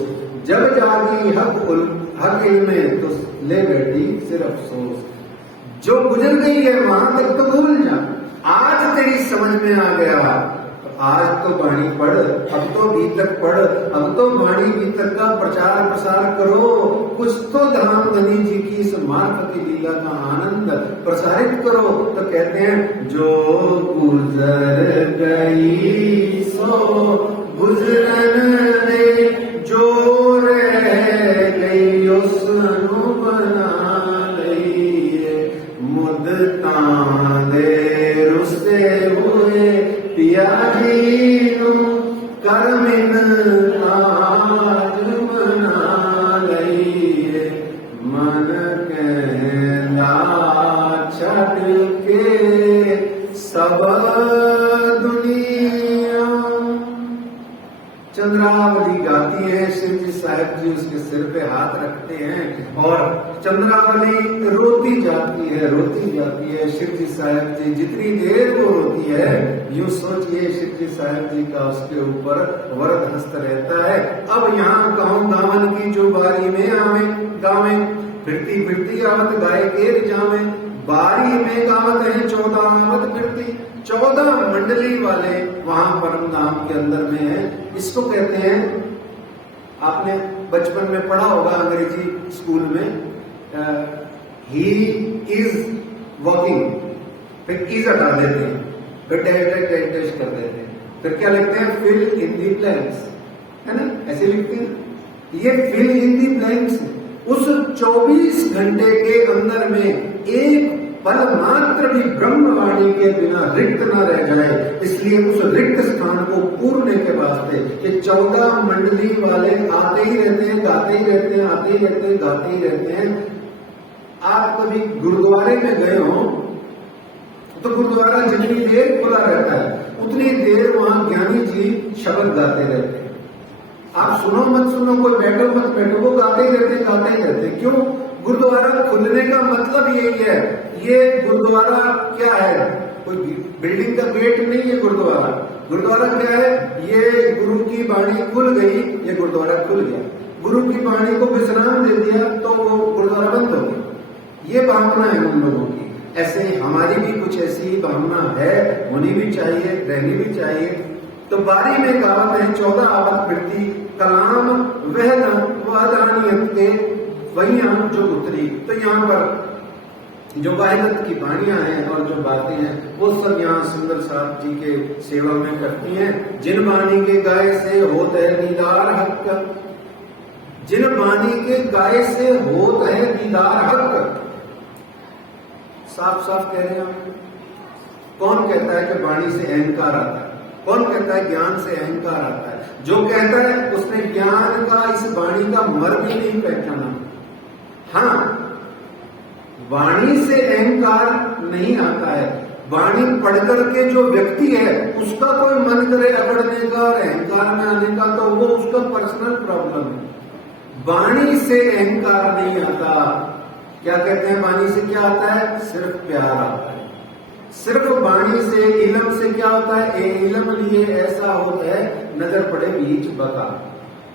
जब जागी हक इल्मे तो ले बैठी सिर्फ अफसोस। जो गुजर गई है वहां तक तो भूल जा, आज तेरी समझ में आ गया, आज तो वाणी पढ़, अब तो भीतर पढ़, अब तो वाणी भीतर का प्रचार प्रसार करो, कुछ तो धाम धनी जी की इस मार्ग की लीला का आनंद प्रसारित करो। तो कहते हैं जो गुजर गई सो गुजरने, जो रह गई उसनु बना लइए, मुदता दे रुसे हुए पियाजीनु करमिन आज मना लइए, मन कहला छड़ के सब दुनिया। चंद्रावली गाती है, शिव जी साहब जी उसके सिर पे हाथ रखते हैं और चंद्रावली रोती जाती है शिव जी साहब जी जितनी देर वो रोती है, यूं सोचिए शिव जी साहब जी का उसके ऊपर वरद हस्त रहता है। अब यहाँ कहूँ दामन की जो बारी में आवे गावे, फिरती फिरती आवत गाय केर जावे, बारी में गावत है 14 आवत फिरती, 14 मंडली वाले वहां परम धाम के अंदर में है। इसको कहते हैं, आपने बचपन में पढ़ा होगा अंग्रेजी स्कूल में, ही इज वॉकिंग, फिर इज हटा देते हैं, फिर डैश कर देते हैं, फिर क्या लिखते हैं, फिल इन दी ब्लैंक्स, है ना, ऐसे लिखते हैं। ये फिल इन दी ब्लैंक्स उस 24 घंटे के अंदर में एक पल मात्र भी ब्रह्मवाणी के बिना रिक्त न रह जाए, इसलिए उस रिक्त स्थान को पूरने के वास्ते ये 14 मंडली वाले आते ही रहते हैं, गाते ही रहते हैं, आते ही रहते हैं, गाते ही रहते हैं। आप कभी गुरुद्वारे में गए हो तो गुरुद्वारा जितनी देर खुला रहता है उतनी देर वहां ज्ञानी जी शब्द गाते रहते हैं। आप सुनो मत सुनो, कोई बैठो मत बैठो, वो गाते ही रहते। क्यों? गुरुद्वारा खुलने का मतलब यही है। ये गुरुद्वारा क्या है? कोई बिल्डिंग का गेट नहीं है गुरुद्वारा। गुरुद्वारा क्या है? ये गुरु की वाणी खुल गई, ये गुरुद्वारा खुल गया। गुरु की वाणी को विश्राम दे दिया तो वो गुरुद्वारा बंद हो गया। ये भावना है उन लोगों की। ऐसे ही हमारी भी कुछ ऐसी भावना है, होनी भी चाहिए, रहनी भी चाहिए। तो बारी में कहावत है 14 आवत फिरती, कलाम वह दानियत के वहियां जो उतरी। तो यहाँ पर जो वाहिदत की वाणियां हैं और जो बातें हैं वो सब यहाँ सुंदर साहब जी के सेवा में करती हैं। जिन वाणी के गाय से होत है दीदार हक, जिन वाणी के गाय से होत है दीदार हक। साफ साफ कह रहे हैं। कौन कहता है कि वाणी से अहंकार आता है? कौन कहता है ज्ञान से अहंकार आता है? जो कहता है उसने ज्ञान का, इस वाणी का मर्म ही नहीं पहचाना। हाँ, वाणी से अहंकार नहीं आता है। वाणी पढ़कर के जो व्यक्ति है उसका कोई मन करे अकड़ने का और अहंकार में आने का तो वो उसका पर्सनल प्रॉब्लम है। वाणी से अहंकार नहीं आता। क्या कहते हैं? वाणी से क्या आता है? सिर्फ प्यार आता है। सिर्फ वाणी से, इलम से क्या होता है? इलम लिए ऐसा होता है नजर पड़े बीच बका।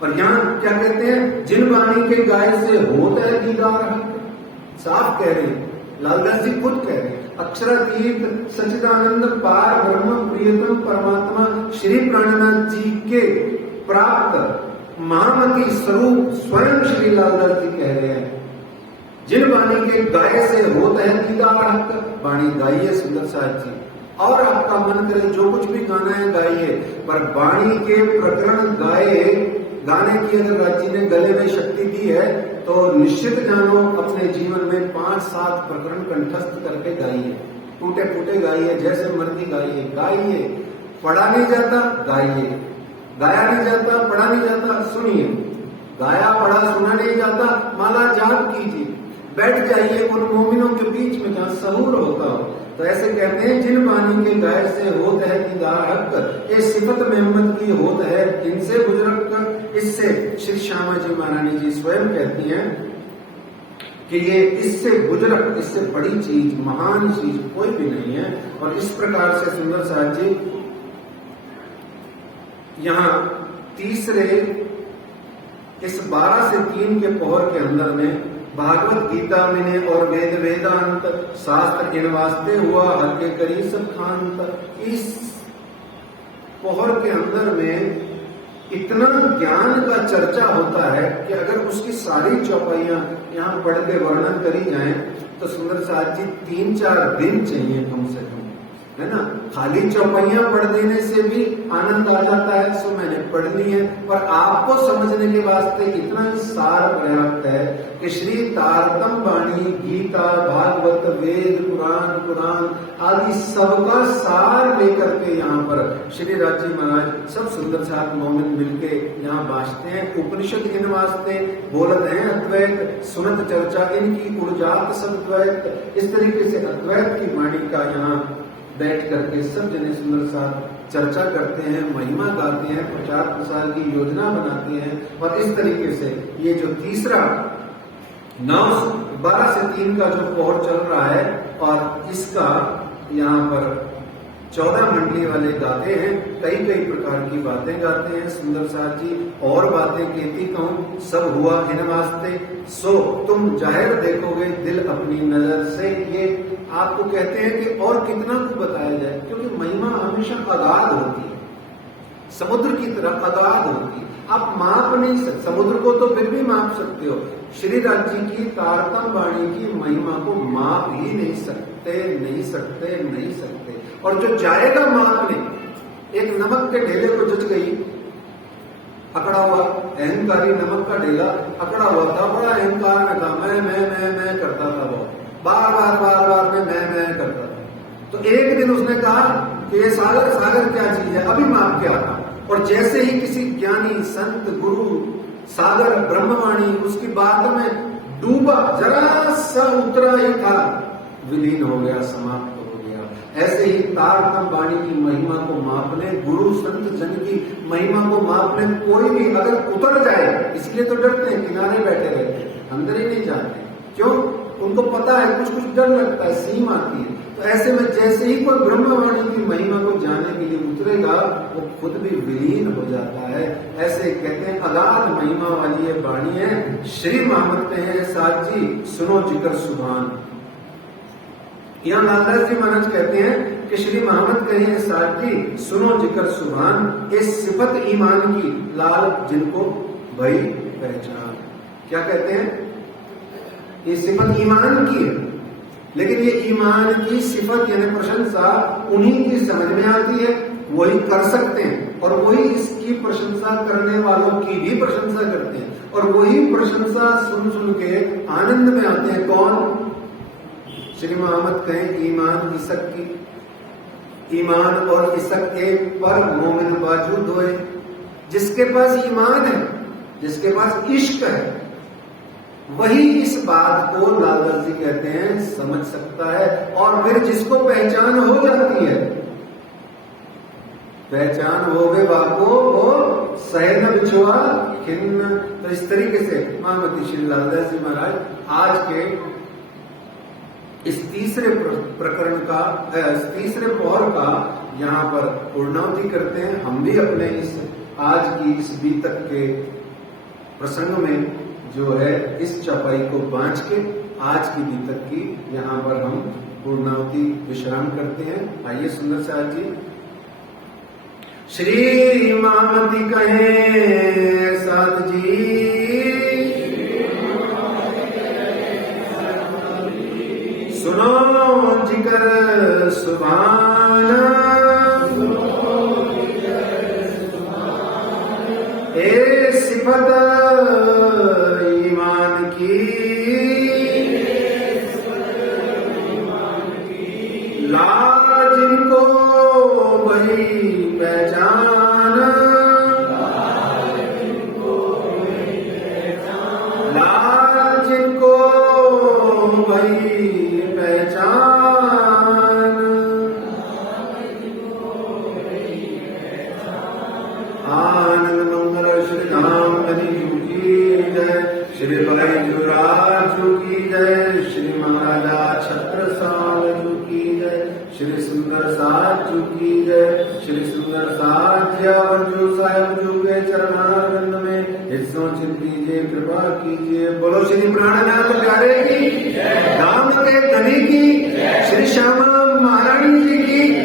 और यहाँ क्या कहते हैं? जिन वाणी के गाय से होता है दीदार। साफ कह रहे हैं, लालदास जी खुद कह रहे हैं। अक्षरातीत सच्चिदानंद पार ब्रह्म प्रियतम परमात्मा श्री प्राणनाथ जी के प्राप्त महामती स्वरूप स्वयं श्री लालदास जी कह रहे हैं। जिन वाणी के गाय से होता है दीदार हक, वाणी गाइए सुंदर साहब जी। और आपका मन करे जो कुछ भी गाना है गाइए, पर वाणी के प्रकरण गाने की अगर राज जी ने गले में शक्ति दी है तो निश्चित जानो अपने जीवन में 5-7 प्रकरण कंठस्थ करके गाइए, टूटे फूटे गाइए, जैसे मर्जी गाइए। पढ़ा नहीं जाता गाइए, गाया नहीं जाता पढ़ा नहीं जाता सुनिए, गाया पढ़ा सुना नहीं जाता माला जाप कीजिए, बैठ जाइए उन मोमिनों के बीच में जहां सहूर होता हो, तो ऐसे कहते हैं जिन बानी के गाय से होत है दीदार हक, ये सिफत मोहम्मद की होत है इनसे बुजुर्ग। इससे श्री श्यामा जी महारानी जी स्वयं कहती हैं कि ये इससे बुजुर्ग, इससे बड़ी चीज, महान चीज कोई भी नहीं है। और इस प्रकार से सुंदर साहब जी यहाँ तीसरे इस 12 से 3 के पहर के अंदर में भागवत गीता में और वेद वेदांत शास्त्र इन वास्ते हुआ हर के करी सब खांत। इस पहर के अंदर में इतना ज्ञान का चर्चा होता है कि अगर उसकी सारी चौपाइयां यहाँ पढ़ के वर्णन करी जाएं तो सुंदर साहब जी 3-4 दिन चाहिए कम से कम, है ना। खाली चौपाइयां पढ़ देने से भी आनंद आ जाता है, सो मैंने पढ़नी है। पर आपको समझने के वास्ते इतना ही सार पर्याप्त है कि श्री तारतम वाणी, गीता, भागवत, वेद, पुराण आदि सबका सार लेकर के यहाँ पर श्री राजी महाराज सब सुंदर साहब मोमिन मिलके यहाँ बांटते हैं। उपनिषद इन वास्ते बोलते हैं अद्वैत, सुनत चर्चा इनकी उर्जात सब द्वैत। इस तरीके से अद्वैत की वाणी का यहाँ बैठ करके सब जने सुंदर साथ चर्चा करते हैं, महिमा गाते हैं, प्रचार प्रसार की योजना बनाते हैं। और इस तरीके से ये जो तीसरा 12 से 3 का जो पहर चल रहा है और इसका यहाँ पर 14 मंडली वाले गाते हैं, कई प्रकार की बातें गाते हैं सुंदर साहब जी। और बातें कहती कहूं सब हुआ इन वास्ते, सो तुम जाहिर देखोगे दिल अपनी नजर से। ये आपको कहते हैं कि और कितना कुछ बताया जाए, क्योंकि महिमा हमेशा अगाध होती है, समुद्र की तरह अगाध होती है। आप माप नहीं सकते, समुद्र को तो फिर भी माप सकते हो, श्री राज जी की तारतम वाणी की महिमा को माप ही नहीं सकते। और जो जाएगा मापने, एक नमक के ढेले को जच गई, अकड़ा हुआ अहंकारी नमक का ढेला अकड़ा हुआ था, बड़ा अहंकार में था, मैं करता था, वो बार मैं करता था। तो एक दिन उसने कहा कि ये सागर क्या चीज है, अभी माप के आता। और जैसे ही किसी ज्ञानी संत गुरु सागर ब्रह्मवाणी उसकी बात में डूबा, जरा सा उतरा ही था, विलीन हो गया, समाप्त हो गया। ऐसे ही तारतम वाणी की महिमा को मापने, गुरु संत जन की महिमा को मापने कोई भी अगर उतर जाए, इसलिए तो डरते हैं, किनारे बैठे रहते हैं, अंदर ही नहीं जाते। क्यों? उनको पता है कुछ डर लगता है, सीम आती है। तो ऐसे में जैसे ही कोई ब्रह्मवाणी की महिमा को जानने के लिए उतरेगा, वो खुद भी विलीन हो जाता है। ऐसे कहते हैं अगाध महिमा वाली ये वाणी है। श्री मोहम्मद कहे साथ जी सुनो जिक्र सुभान। यहाँ लालदास जी महाराज कहते हैं कि श्री मोहम्मद कहे साथ जी सुनो जिक्र सुभान, इस सिफत ईमान की लाल जिनको भई पहचान। क्या कहते हैं? ये सिफत ईमान की है, लेकिन ये ईमान की सिफत यानी प्रशंसा उन्हीं की समझ में आती है, वही कर सकते हैं। और वही इसकी प्रशंसा करने वालों की भी प्रशंसा करते हैं, और वही प्रशंसा सुन के आनंद में आते हैं। कौन? श्री मोहम्मद कहें ईमान इसक की, ईमान और इसक एक पर मोमिन बाजूद होए। जिसके पास ईमान है, जिसके पास इश्क है, वही इस बात को लालदास जी कहते हैं समझ सकता है। और फिर जिसको पहचान हो जाती है, पहचान हो गए बाको वो सहे न बिछुआ खिन्न। तो इस तरीके से महामती श्री लालदास जी महाराज आज के इस तीसरे प्रकरण का, इस तीसरे पहर का यहाँ पर पूर्णावधि करते हैं। हम भी अपने इस आज की इस बीतक के प्रसंग में जो है इस चौपाई को बांच के आज की बीतक की यहाँ पर हम पूर्णावधि विश्राम करते हैं। आइए सुंदर साहब जी। श्री मामती कहे साथ जी सुनो जिक्र सुभान, ए सिफत ईमान की, लाल जिनको वही पहचान, लाल जिनको वही पहचान। आनंद मंगल श्री धाम धनी की जय, श्री बैजूराज की जय, श्री महाराजा छत्रसाल की जय, श्री सुंदर साज की जय, श्री सुंदर साज जो साहेब जो के चरणारविंद में हिस्सों चित दीजिए, कृपा कीजिए। बोलो श्री प्राणनाथ प्यारे की, धाम के धनी की, श्री श्यामा महारानी जी की